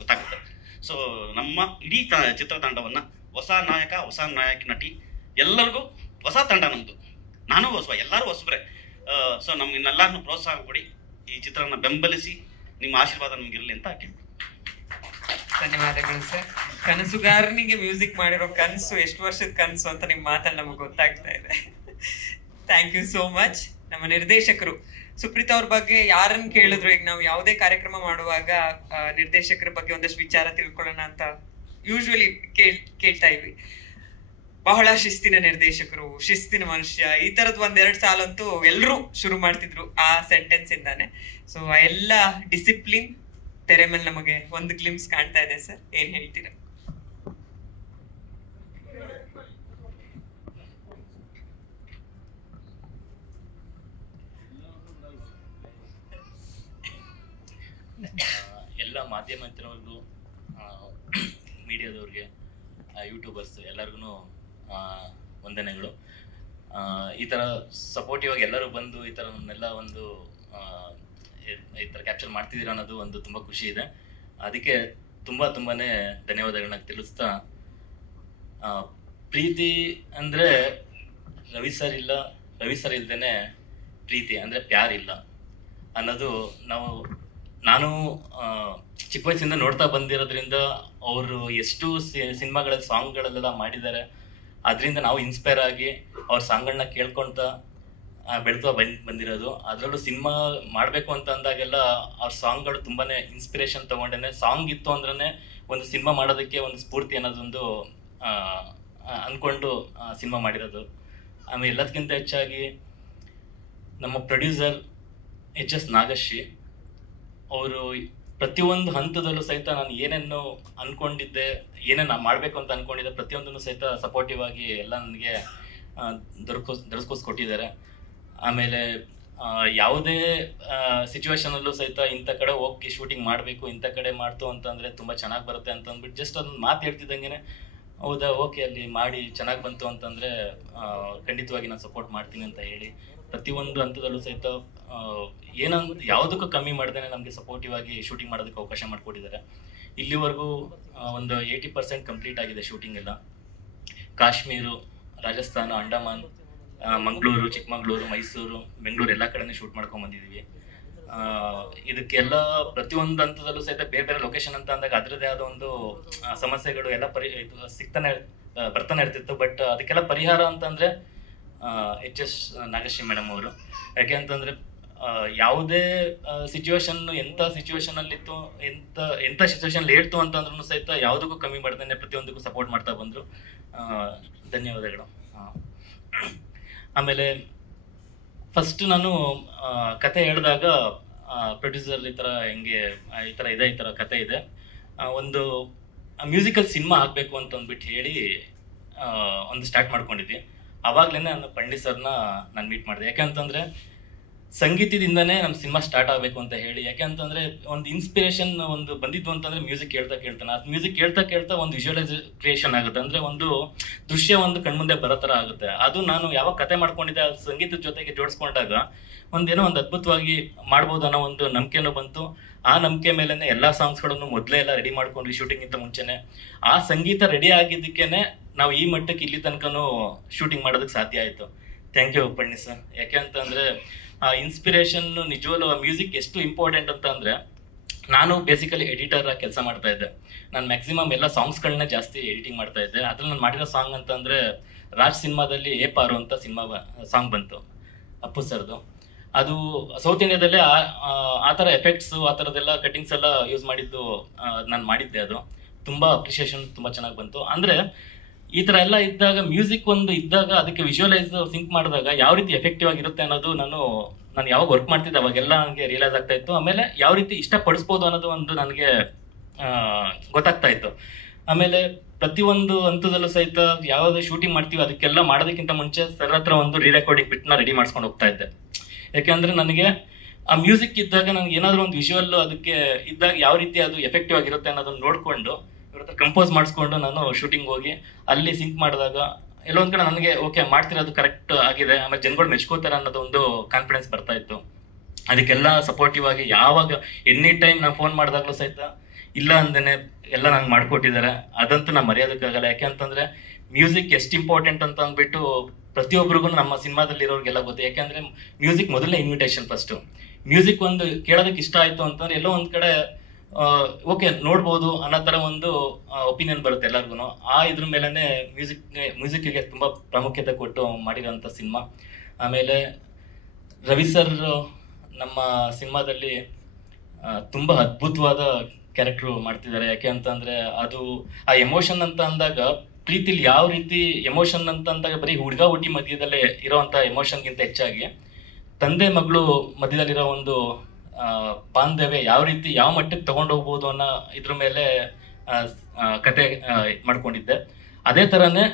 ಗೊತ್ತಾಗುತ್ತೆ. ಸೊ ನಮ್ಮ ಇಡೀ ಚಿತ್ರತಂಡವನ್ನ, ಹೊಸ ನಾಯಕ, ಹೊಸ ನಾಯಕ, ನಟಿ, ಎಲ್ಲರಿಗೂ ಹೊಸ ತಂಡ ನಮ್ದು. ನಾನು ಎಲ್ಲರೂ ಹೊಸಬ್ರೆ. ಸೊ ನಮ್ಮನ್ನೆಲ್ಲರನ್ನು ಪ್ರೋತ್ಸಾಹ ಕೊಡಿ, ಈ ಚಿತ್ರನ ಬೆಂಬಲಿಸಿ, ನಿಮ್ಮ ಆಶೀರ್ವಾದ ನಮಗಿರಲಿ ಅಂತ ಕೇಳಿ. ಧನ್ಯವಾದಗಳು ಸರ್. ಕನಸುಗಾರನಿಗೆ ಮ್ಯೂಸಿಕ್ ಮಾಡಿರೋ ಕನಸು ಎಷ್ಟು ವರ್ಷದ ಕನಸು ಅಂತ ನಿಮ್ಮ ಮಾತಲ್ಲಿ ನಮಗೆ ಗೊತ್ತಾಗ್ತಾ ಇದೆ. Thank you so much. ನಮ್ಮ ನಿರ್ದೇಶಕರು ಸುಪ್ರೀತಾ ಅವ್ರ ಬಗ್ಗೆ ಯಾರನ್ನು ಕೇಳಿದ್ರು, ಈಗ ನಾವು ಯಾವುದೇ ಕಾರ್ಯಕ್ರಮ ಮಾಡುವಾಗ ನಿರ್ದೇಶಕರ ಬಗ್ಗೆ ಒಂದಷ್ಟು ವಿಚಾರ ತಿಳ್ಕೊಳ್ಳೋಣ ಅಂತ ಯೂಶ್ವಲಿ ಕೇಳ್ತಾ ಇದ್ವಿ. ಬಹಳ ಶಿಸ್ತಿನ ನಿರ್ದೇಶಕರು, ಶಿಸ್ತಿನ ಮನುಷ್ಯ, ಈ ಥರದ್ದು ಒಂದೆರಡು ಸಾಲಂತೂ ಎಲ್ಲರೂ ಶುರು ಮಾಡ್ತಿದ್ರು ಆ ಸೆಂಟೆನ್ಸ್ ಇಂದಾನೆ. ಸೊ ಆ ಎಲ್ಲ ಡಿಸಿಪ್ಲಿನ್ ತೆರೆ ಮೇಲೆ ನಮಗೆ ಒಂದು ಗ್ಲಿಮ್ಸ್ ಕಾಣ್ತಾ ಇದೆ ಸರ್. ಏನ್ ಹೇಳ್ತೀರಾ? ಎಲ್ಲ ಮಾಧ್ಯಮ ಮಿತ್ರರಿಗೂ, ಮೀಡಿಯಾದವ್ರಿಗೆ, ಯೂಟ್ಯೂಬರ್ಸ್ ಎಲ್ಲರಿಗೂ ವಂದನೆಗಳು. ಈ ಥರ ಸಪೋರ್ಟಿವ್ ಆಗಿ ಎಲ್ಲರೂ ಬಂದು ಈ ಥರ ನನ್ನೆಲ್ಲ ಒಂದು ಈ ಥರ ಕ್ಯಾಪ್ಚರ್ ಮಾಡ್ತಿದ್ದೀರ ಅನ್ನೋದು ಒಂದು ತುಂಬ ಖುಷಿ ಇದೆ. ಅದಕ್ಕೆ ತುಂಬಾ ಧನ್ಯವಾದಗಳನ್ನ ತಿಳಿಸ್ತಾ, ಪ್ರೀತಿ ಅಂದರೆ ರವಿ ಸರ್ ಇಲ್ದೇನೆ ಪ್ರೀತಿ ಅಂದರೆ ಪ್ಯಾರ್ ಇಲ್ಲ ಅನ್ನೋದು ನಾನು ಚಿಕ್ಕ ವಯಸ್ಸಿಂದ ನೋಡ್ತಾ ಬಂದಿರೋದ್ರಿಂದ ಅವರು ಎಷ್ಟು ಸಿನಿಮಾಗಳಲ್ಲಿ ಸಾಂಗ್ಗಳಲ್ಲೆಲ್ಲ ಮಾಡಿದ್ದಾರೆ. ಅದರಿಂದ ನಾವು ಇನ್ಸ್ಪೈರ್ ಆಗಿ ಅವ್ರ ಸಾಂಗ್ಗಳನ್ನ ಕೇಳ್ಕೊಳ್ತಾ ಬೆಳ್ತಾ ಬಂದಿರೋದು. ಅದರಲ್ಲೂ ಸಿನಿಮಾ ಮಾಡಬೇಕು ಅಂತ ಅಂದಾಗೆಲ್ಲ ಅವ್ರ ಸಾಂಗ್ಗಳು ತುಂಬಾ ಇನ್ಸ್ಪಿರೇಷನ್ ತೊಗೊಂಡೇನೆ. ಸಾಂಗ್ ಇತ್ತು ಅಂದ್ರೆ ಒಂದು ಸಿನಿಮಾ ಮಾಡೋದಕ್ಕೆ ಒಂದು ಸ್ಫೂರ್ತಿ ಅನ್ನೋದೊಂದು ಅಂದ್ಕೊಂಡು ಸಿನಿಮಾ ಮಾಡಿರೋದು. ಆಮೇಲೆ ಎಲ್ಲದಕ್ಕಿಂತ ಹೆಚ್ಚಾಗಿ ನಮ್ಮ ಪ್ರೊಡ್ಯೂಸರ್ HS ನಾಗಶ್ರೀ ಅವರು ಪ್ರತಿಯೊಂದು ಹಂತದಲ್ಲೂ ಸಹಿತ ನಾನು ಏನೇನು ಅಂದ್ಕೊಂಡಿದ್ದೆ, ಏನೇನು ಮಾಡಬೇಕು ಅಂತ ಅಂದ್ಕೊಂಡಿದ್ದೆ ಪ್ರತಿಯೊಂದನ್ನು ಸಹಿತ ಸಪೋರ್ಟಿವ್ ಆಗಿ ಎಲ್ಲ ನನಗೆ ದೊರಕಿಸ್ಕೊಟ್ಟಿದ್ದಾರೆ. ಆಮೇಲೆ ಯಾವುದೇ ಸಿಚುವೇಶನಲ್ಲೂ ಸಹಿತ ಇಂಥ ಕಡೆ ಹೋಗಿ ಶೂಟಿಂಗ್ ಮಾಡಬೇಕು, ಇಂಥ ಕಡೆ ಮಾಡ್ತು ಅಂತಂದರೆ ತುಂಬ ಚೆನ್ನಾಗಿ ಬರುತ್ತೆ ಅಂತ ಅಂದ್ಬಿಟ್ಟು ಜಸ್ಟ್ ಅದನ್ನ ಮಾತು ಹೇಳ್ತಿದ್ದಂಗೆ ಹೌದಾ ಓಕೆ ಅಲ್ಲಿ ಮಾಡಿ ಚೆನ್ನಾಗಿ ಬಂತು ಅಂತಂದರೆ ಖಂಡಿತವಾಗಿ ನಾನು ಸಪೋರ್ಟ್ ಮಾಡ್ತೀನಿ ಅಂತ ಹೇಳಿ ಪ್ರತಿಯೊಂದು ಹಂತದಲ್ಲೂ ಸಹಿತ ಯಾವುದಕ್ಕೂ ಕಮ್ಮಿ ಮಾಡ್ದೇನೆ ನಮಗೆ ಸಪೋರ್ಟಿವ್ ಆಗಿ ಶೂಟಿಂಗ್ ಮಾಡೋದಕ್ಕೆ ಅವಕಾಶ ಮಾಡಿಕೊಟ್ಟಿದ್ದಾರೆ. ಇಲ್ಲಿವರೆಗೂ ಒಂದು 80% ಕಂಪ್ಲೀಟ್ ಆಗಿದೆ ಶೂಟಿಂಗ್ ಎಲ್ಲ. ಕಾಶ್ಮೀರು, ರಾಜಸ್ಥಾನ, ಅಂಡಮಾನ್, ಮಂಗಳೂರು, ಚಿಕ್ಕಮಗಳೂರು, ಮೈಸೂರು, ಬೆಂಗಳೂರು ಎಲ್ಲ ಕಡೆನೇ ಶೂಟ್ ಮಾಡ್ಕೊಂಡು ಬಂದಿದ್ದೀವಿ. ಇದಕ್ಕೆಲ್ಲ ಪ್ರತಿಯೊಂದು ಹಂತದಲ್ಲೂ ಸಹಿತ ಬೇರೆ ಬೇರೆ ಲೊಕೇಶನ್ ಅಂತ ಅಂದಾಗ ಅದರದ್ದೇ ಆದ ಒಂದು ಸಮಸ್ಯೆಗಳು ಎಲ್ಲ ಬರ್ತಾನೆ ಇರ್ತಿತ್ತು. ಬಟ್ ಅದಕ್ಕೆಲ್ಲ ಪರಿಹಾರ ಅಂತಂದರೆ HS ನಾಗಶ್ರೀ ಮೇಡಮ್ ಅವರು. ಯಾಕೆ ಅಂತಂದರೆ ಯಾವುದೇ ಸಿಚುವೇಶನ್ ಎಂಥ ಸಿಚುವೇಶನಲ್ಲಿತ್ತು, ಎಂಥ ಸಿಚುವೇಶನ್ ಹೇಳ್ತು ಅಂತಂದ್ರೂ ಸಹಿತ ಯಾವುದಕ್ಕೂ ಕಮ್ಮಿ ಮಾಡ್ದೇನೆ ಪ್ರತಿಯೊಂದಕ್ಕೂ ಸಪೋರ್ಟ್ ಮಾಡ್ತಾ ಬಂದರು. ಧನ್ಯವಾದಗಳು. ಆಮೇಲೆ ಫಸ್ಟ್ ನಾನು ಕತೆ ಹೇಳಿದಾಗ ಪ್ರೊಡ್ಯೂಸರ್ ಈ ಥರ ಕತೆ ಇದೆ, ಒಂದು ಮ್ಯೂಸಿಕಲ್ ಸಿನಿಮಾ ಆಗಬೇಕು ಅಂತ ಅಂದ್ಬಿಟ್ಟು ಹೇಳಿ ಒಂದು ಸ್ಟಾರ್ಟ್ ಮಾಡ್ಕೊಂಡಿದ್ವಿ. ಆವಾಗಲೇ ನಾನು ಪಂಡಿತ್ ಸರ್ನ ನಾನು ಮೀಟ್ ಮಾಡಿದೆ. ಯಾಕೆಂತಂದರೆ ಸಂಗೀತದಿಂದನೇ ನಮ್ಮ ಸಿನಿಮಾ ಸ್ಟಾರ್ಟ್ ಆಗಬೇಕು ಅಂತ ಹೇಳಿ. ಯಾಕೆ ಅಂತಂದರೆ ಒಂದು ಇನ್ಸ್ಪಿರೇಷನ್ ಒಂದು ಬಂದಿದ್ದು ಅಂತಂದರೆ ಮ್ಯೂಸಿಕ್ ಕೇಳ್ತಾನೆ ಆ ಮ್ಯೂಸಿಕ್ ಕೇಳ್ತಾ ಒಂದು ವಿಜುವಲೈಸ್ ಕ್ರಿಯೇಷನ್ ಆಗುತ್ತೆ. ಅಂದರೆ ಒಂದು ದೃಶ್ಯ ಒಂದು ಕಣ್ಮುಂದೆ ಬರೋ ಥರ ಆಗುತ್ತೆ. ಅದು ನಾನು ಯಾವಾಗ ಕತೆ ಮಾಡ್ಕೊಂಡಿದ್ದೆ ಆ ಸಂಗೀತದ ಜೊತೆಗೆ ಜೋಡಿಸ್ಕೊಂಡಾಗ ಒಂದು ಅದ್ಭುತವಾಗಿ ಮಾಡ್ಬೋದು ಅನ್ನೋ ಒಂದು ನಂಬಿಕೆನೂ ಬಂತು. ಆ ನಂಬಿಕೆ ಮೇಲೇ ಎಲ್ಲ ಸಾಂಗ್ಸ್ಗಳನ್ನು ಮೊದಲೇ ಎಲ್ಲ ರೆಡಿ ಮಾಡ್ಕೊಂಡ್ವಿ ಶೂಟಿಂಗಿಂತ ಮುಂಚೆನೆ. ಆ ಸಂಗೀತ ರೆಡಿ ಆಗಿದ್ದಕ್ಕೇನೆ ನಾವು ಈ ಮಟ್ಟಕ್ಕೆ ಇಲ್ಲಿ ತನಕನೂ ಶೂಟಿಂಗ್ ಮಾಡೋದಕ್ಕೆ ಸಾಧ್ಯ ಆಯಿತು. Thank you Pandit sir. ಯಾಕೆ ಅಂತಂದರೆ ಆ ಇನ್ಸ್ಪಿರೇಷನ್ ನಿಜವಲ್ಲೂ ಮ್ಯೂಸಿಕ್ ಎಷ್ಟು ಇಂಪಾರ್ಟೆಂಟ್ ಅಂತ ಅಂದರೆ, ನಾನು ಬೇಸಿಕಲಿ ಎಡಿಟರ್ ಆಗಿ ಕೆಲಸ ಮಾಡ್ತಾ ಇದ್ದೆ. ನಾನು ಮ್ಯಾಕ್ಸಿಮಮ್ ಎಲ್ಲ ಸಾಂಗ್ಸ್ಗಳನ್ನೇ ಜಾಸ್ತಿ ಎಡಿಟಿಂಗ್ ಮಾಡ್ತಾ ಇದ್ದೆ. ಅದ್ರಲ್ಲಿ ನಾನು ಮಾಡಿರೋ ಸಾಂಗ್ ಅಂತಂದರೆ ರಾಜ್ ಸಿನಿಮಾದಲ್ಲಿ ಏ ಪಾರು ಅಂತ ಸಾಂಗ್ ಬಂತು ಅಪ್ಪು ಸರ್ದು. ಅದು ಸೌತ್ ಇಂಡಿಯಾದಲ್ಲೇ ಆ ಥರ ಎಫೆಕ್ಟ್ಸು ಆ ಥರದ್ದೆಲ್ಲ ಕಟಿಂಗ್ಸ್ ಎಲ್ಲ ಯೂಸ್ ಮಾಡಿದ್ದು ನಾನು ಮಾಡಿದ್ದೆ. ಅದು ತುಂಬ ಅಪ್ರಿಷಿಯೇಷನ್ ತುಂಬ ಚೆನ್ನಾಗಿ ಬಂತು. ಅಂದರೆ ಈ ಥರ ಎಲ್ಲ ಇದ್ದಾಗ ಮ್ಯೂಸಿಕ್ ಒಂದು ಇದ್ದಾಗ ಅದಕ್ಕೆ ವಿಜುವಲೈಸ್ ಸಿಂಕ್ ಮಾಡಿದಾಗ ಯಾವ ರೀತಿ ಎಫೆಕ್ಟಿವ್ ಆಗಿರುತ್ತೆ ಅನ್ನೋದು ನಾನು ಯಾವಾಗ ವರ್ಕ್ ಮಾಡ್ತಿದ್ದೆ ಅವಾಗೆಲ್ಲ ನನಗೆ ರಿಯಲೈಸ್ ಆಗ್ತಾ ಇತ್ತು. ಆಮೇಲೆ ಯಾವ ರೀತಿ ಇಷ್ಟಪಡಿಸ್ಬೋದು ಅನ್ನೋದು ಒಂದು ನನಗೆ ಗೊತ್ತಾಗ್ತಾ ಇತ್ತು. ಆಮೇಲೆ ಪ್ರತಿಯೊಂದು ಹಂತದಲ್ಲೂ ಸಹಿತ ಯಾವುದೇ ಶೂಟಿಂಗ್ ಮಾಡ್ತೀವಿ ಅದಕ್ಕೆಲ್ಲ ಮಾಡೋದಕ್ಕಿಂತ ಮುಂಚೆ ಸರ್ ಹತ್ರ ಒಂದು ರೀರೆಕಾರ್ಡಿಂಗ್ ಬಿಟ್ನ ರೆಡಿ ಮಾಡ್ಸ್ಕೊಂಡು ಹೋಗ್ತಾ ಇದ್ದೆ. ಯಾಕೆಂದರೆ ನನಗೆ ಆ ಮ್ಯೂಸಿಕ್ ಇದ್ದಾಗ ನನಗೆ ಏನಾದರೂ ಒಂದು ವಿಜುವಲ್ ಅದಕ್ಕೆ ಇದ್ದಾಗ ಯಾವ ರೀತಿ ಅದು ಎಫೆಕ್ಟಿವ್ ಆಗಿರುತ್ತೆ ಅನ್ನೋದನ್ನು ನೋಡಿಕೊಂಡು ಇವ್ರ ಹತ್ರ ಕಂಪೋಸ್ ಮಾಡಿಸ್ಕೊಂಡು ನಾನು ಶೂಟಿಂಗ್ ಹೋಗಿ ಅಲ್ಲಿ ಸಿಂಕ್ ಮಾಡಿದಾಗ ಎಲ್ಲೊಂದು ಕಡೆ ನನಗೆ ಓಕೆ ಮಾಡ್ತಿರೋದು ಕರೆಕ್ಟ್ ಆಗಿದೆ, ಆಮೇಲೆ ಜನಗಳು ಮೆಚ್ಕೋತಾರೆ ಅನ್ನೋದು ಒಂದು ಕಾನ್ಫಿಡೆನ್ಸ್ ಬರ್ತಾ ಇತ್ತು. ಅದಕ್ಕೆಲ್ಲ ಸಪೋರ್ಟಿವ್ ಆಗಿ ಯಾವಾಗ ಎನಿ ಟೈಮ್ ನಾನು ಫೋನ್ ಮಾಡಿದಾಗಲೂ ಸಹಿತ ಇಲ್ಲ ಅಂದೇನೆ ಎಲ್ಲ ನಂಗೆ ಮಾಡಿಕೊಟ್ಟಿದ್ದಾರೆ. ಅದಂತೂ ನಾನು ಮರೆಯೋದಕ್ಕಾಗಲ್ಲ. ಯಾಕೆ ಅಂತಂದರೆ ಮ್ಯೂಸಿಕ್ ಎಷ್ಟು ಇಂಪಾರ್ಟೆಂಟ್ ಅಂತ ಅಂದ್ಬಿಟ್ಟು ಪ್ರತಿಯೊಬ್ಬರಿಗೂ ನಮ್ಮ ಸಿನಿಮಾದಲ್ಲಿ ಇರೋರಿಗೆಲ್ಲ ಗೊತ್ತು. ಯಾಕೆಂದರೆ ಮ್ಯೂಸಿಕ್ ಮೊದಲೇ ಇನ್ವಿಟೇಷನ್. ಫಸ್ಟು ಮ್ಯೂಸಿಕ್ ಒಂದು ಕೇಳೋದಕ್ಕೆ ಇಷ್ಟ ಆಯಿತು ಅಂತಂದರೆ ಎಲ್ಲೋ ಒಂದು ಕಡೆ ಓಕೆ ನೋಡ್ಬೋದು ಅನ್ನೋ ಥರ ಒಂದು ಒಪಿನಿಯನ್ ಬರುತ್ತೆ ಎಲ್ಲರಿಗೂ. ಇದ್ರ ಮೇಲೇ ಮ್ಯೂಸಿಕ್ಗೆ ತುಂಬ ಪ್ರಾಮುಖ್ಯತೆ ಕೊಟ್ಟು ಮಾಡಿರೋಂಥ ಸಿನಿಮಾ. ಆಮೇಲೆ ರವಿ ಸರ್ ನಮ್ಮ ಸಿನಿಮಾದಲ್ಲಿ ತುಂಬ ಅದ್ಭುತವಾದ ಕ್ಯಾರೆಕ್ಟ್ರು ಮಾಡ್ತಿದ್ದಾರೆ. ಯಾಕೆ ಅಂತಂದರೆ ಅದು ಆ ಎಮೋಷನ್ ಅಂತ ಅಂದಾಗ ಪ್ರೀತಿಲಿ ಯಾವ ರೀತಿ ಎಮೋಷನ್ ಅಂತ ಅಂದಾಗ ಬರೀ ಹುಡುಗ ಹುಡುಗಿ ಮಧ್ಯದಲ್ಲೇ ಇರೋವಂಥ ಎಮೋಷನ್ಗಿಂತ ಹೆಚ್ಚಾಗಿ ತಂದೆ ಮಗಳು ಮಧ್ಯದಲ್ಲಿರೋ ಒಂದು ಬಾಂಧವ್ಯ ಯಾವ ರೀತಿ ಯಾವ ಮಟ್ಟಕ್ಕೆ ತಗೊಂಡು ಹೋಗ್ಬೋದು ಅನ್ನೋ ಇದ್ರ ಮೇಲೆ ಕತೆ ಮಾಡ್ಕೊಂಡಿದ್ದೆ. ಅದೇ ಥರನೇ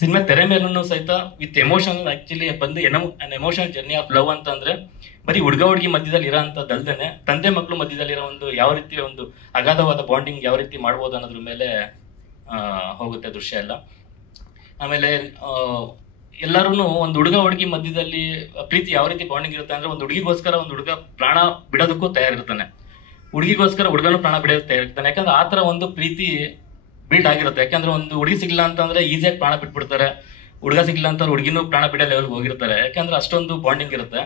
ಸಿನಿಮಾ ತೆರೆ ಮೇಲೂ ಸಹಿತ ವಿತ್ ಎಮೋಷನ್ ಆ್ಯಕ್ಚುಲಿ ಬಂದು ಎಮೋಷನಲ್ ಜರ್ನಿ ಆಫ್ ಲವ್ ಅಂತಂದರೆ ಬರೀ ಹುಡುಗ ಹುಡುಗಿ ಮಧ್ಯದಲ್ಲಿ ಇರೋ ಅಂಥದ್ದಲ್ದೇ ತಂದೆ ಮಕ್ಕಳು ಮಧ್ಯದಲ್ಲಿರೋ ಒಂದು ಯಾವ ರೀತಿ ಒಂದು ಅಗಾಧವಾದ ಬಾಂಡಿಂಗ್ ಯಾವ ರೀತಿ ಮಾಡ್ಬೋದು ಅನ್ನೋದ್ರ ಮೇಲೆ ಹೋಗುತ್ತೆ ದೃಶ್ಯ ಎಲ್ಲ. ಆಮೇಲೆ ಎಲ್ಲರೂ ಒಂದು ಹುಡುಗ ಹುಡುಗಿ ಮಧ್ಯದಲ್ಲಿ ಪ್ರೀತಿ ಯಾವ ರೀತಿ ಬಾಂಡಿಂಗ್ ಇರುತ್ತೆ ಅಂದರೆ ಒಂದು ಹುಡುಗಿಗೋಸ್ಕರ ಒಂದು ಹುಡುಗ ಪ್ರಾಣ ಬಿಡೋದಕ್ಕೂ ತಯಾರಿರ್ತಾನೆ, ಹುಡುಗಿಗೋಸ್ಕರ ಹುಡುಗನೂ ಪ್ರಾಣ ಬಿಡೋದಕ್ಕೆ ತಯಾರಿರ್ತಾನೆ. ಯಾಕಂದ್ರೆ ಆ ಥರ ಒಂದು ಪ್ರೀತಿ ಬಿಲ್ಡ್ ಆಗಿರುತ್ತೆ. ಯಾಕಂದ್ರೆ ಒಂದು ಹುಡುಗಿ ಸಿಗ್ಲಿಲ್ಲ ಅಂತಂದ್ರೆ ಈಸಿಯಾಗಿ ಪ್ರಾಣ ಬಿಟ್ಬಿಡ್ತಾರೆ, ಹುಡುಗ ಸಿಗ್ಲಿಲ್ಲ ಅಂತಂದ್ರೆ ಹುಡುಗಿನೂ ಪ್ರಾಣ ಬಿಡೋ ಲೆವೆಲ್ಗೆ ಹೋಗಿರ್ತಾರೆ. ಯಾಕಂದ್ರೆ ಅಷ್ಟೊಂದು ಬಾಂಡಿಂಗ್ ಇರುತ್ತೆ.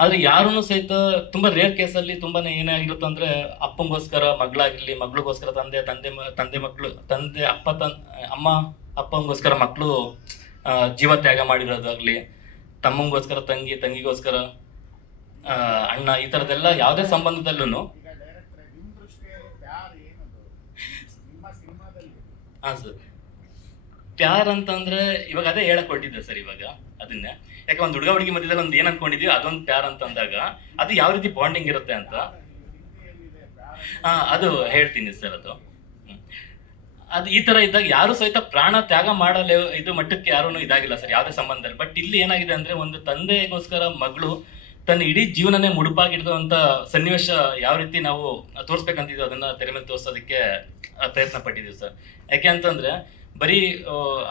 ಆದರೆ ಯಾರೂ ಸಹಿತ ತುಂಬ ರೇರ್ ಕೇಸಲ್ಲಿ ತುಂಬಾ ಏನಾಗಿರುತ್ತೆ ಅಂದರೆ ಅಪ್ಪಂಗೋಸ್ಕರ ಮಗಳಾಗಿರಲಿ, ಮಗಳಿಗೋಸ್ಕರ ಅಮ್ಮ ಅಪ್ಪಂಗೋಸ್ಕರ ಮಕ್ಕಳು ಜೀವ ತ್ಯಾಗ ಮಾಡಿರೋದಾಗ್ಲಿ, ತಮ್ಮಂಗೋಸ್ಕರ ತಂಗಿಗೋಸ್ಕರ ಅಣ್ಣ, ಈ ಥರದ್ದೆಲ್ಲ ಯಾವುದೇ ಸಂಬಂಧದಲ್ಲೂ ಹಾಂ ಸರ್ ಪ್ಯಾರ್ ಅಂತಂದ್ರೆ ಇವಾಗ ಅದೇ ಹೇಳಕ್ ಹೊರಟಿದ್ದೆ ಸರ್. ಇವಾಗ ಅದನ್ನೇ ಯಾಕೆ ಒಂದು ಹುಡುಗ ಹುಡುಗಿ ಮಧ್ಯದಲ್ಲಿ ಒಂದು ಏನ್ ಅನ್ಕೊಂಡಿದ್ವಿ ಅದೊಂದು ಪ್ಯಾರ್ ಅಂತ ಅಂದಾಗ ಅದು ಯಾವ ರೀತಿ ಬಾಂಡಿಂಗ್ ಇರುತ್ತೆ ಅಂತ ಅದು ಹೇಳ್ತೀನಿ ಸರ್. ಅದು ಈ ತರ ಇದ್ದಾಗ ಯಾರು ಸಹಿತ ಪ್ರಾಣ ತ್ಯಾಗ ಮಾಡಲೇ ಇದು ಮಟ್ಟಕ್ಕೆ ಯಾರೂ ಇದಾಗಿಲ್ಲ ಸರ್ ಯಾವುದೇ ಸಂಬಂಧದಲ್ಲಿ. ಬಟ್ ಇಲ್ಲಿ ಏನಾಗಿದೆ ಅಂದ್ರೆ ಒಂದು ತಂದೆಗೋಸ್ಕರ ಮಗಳು ತನ್ನ ಇಡೀ ಜೀವನನೇ ಮುಡುಪಾಗಿಡುವಂತ ಸನ್ನಿವೇಶ ಯಾವ ರೀತಿ ನಾವು ತೋರಿಸ್ಬೇಕಂತಿದ್ವಿ ಅದನ್ನ ತೆರೆ ಮೇಲೆ ತೋರಿಸೋದಕ್ಕೆ ಪ್ರಯತ್ನ ಪಟ್ಟಿದ್ದೀವಿ ಸರ್. ಯಾಕೆ ಅಂತಂದ್ರೆ ಬರೀ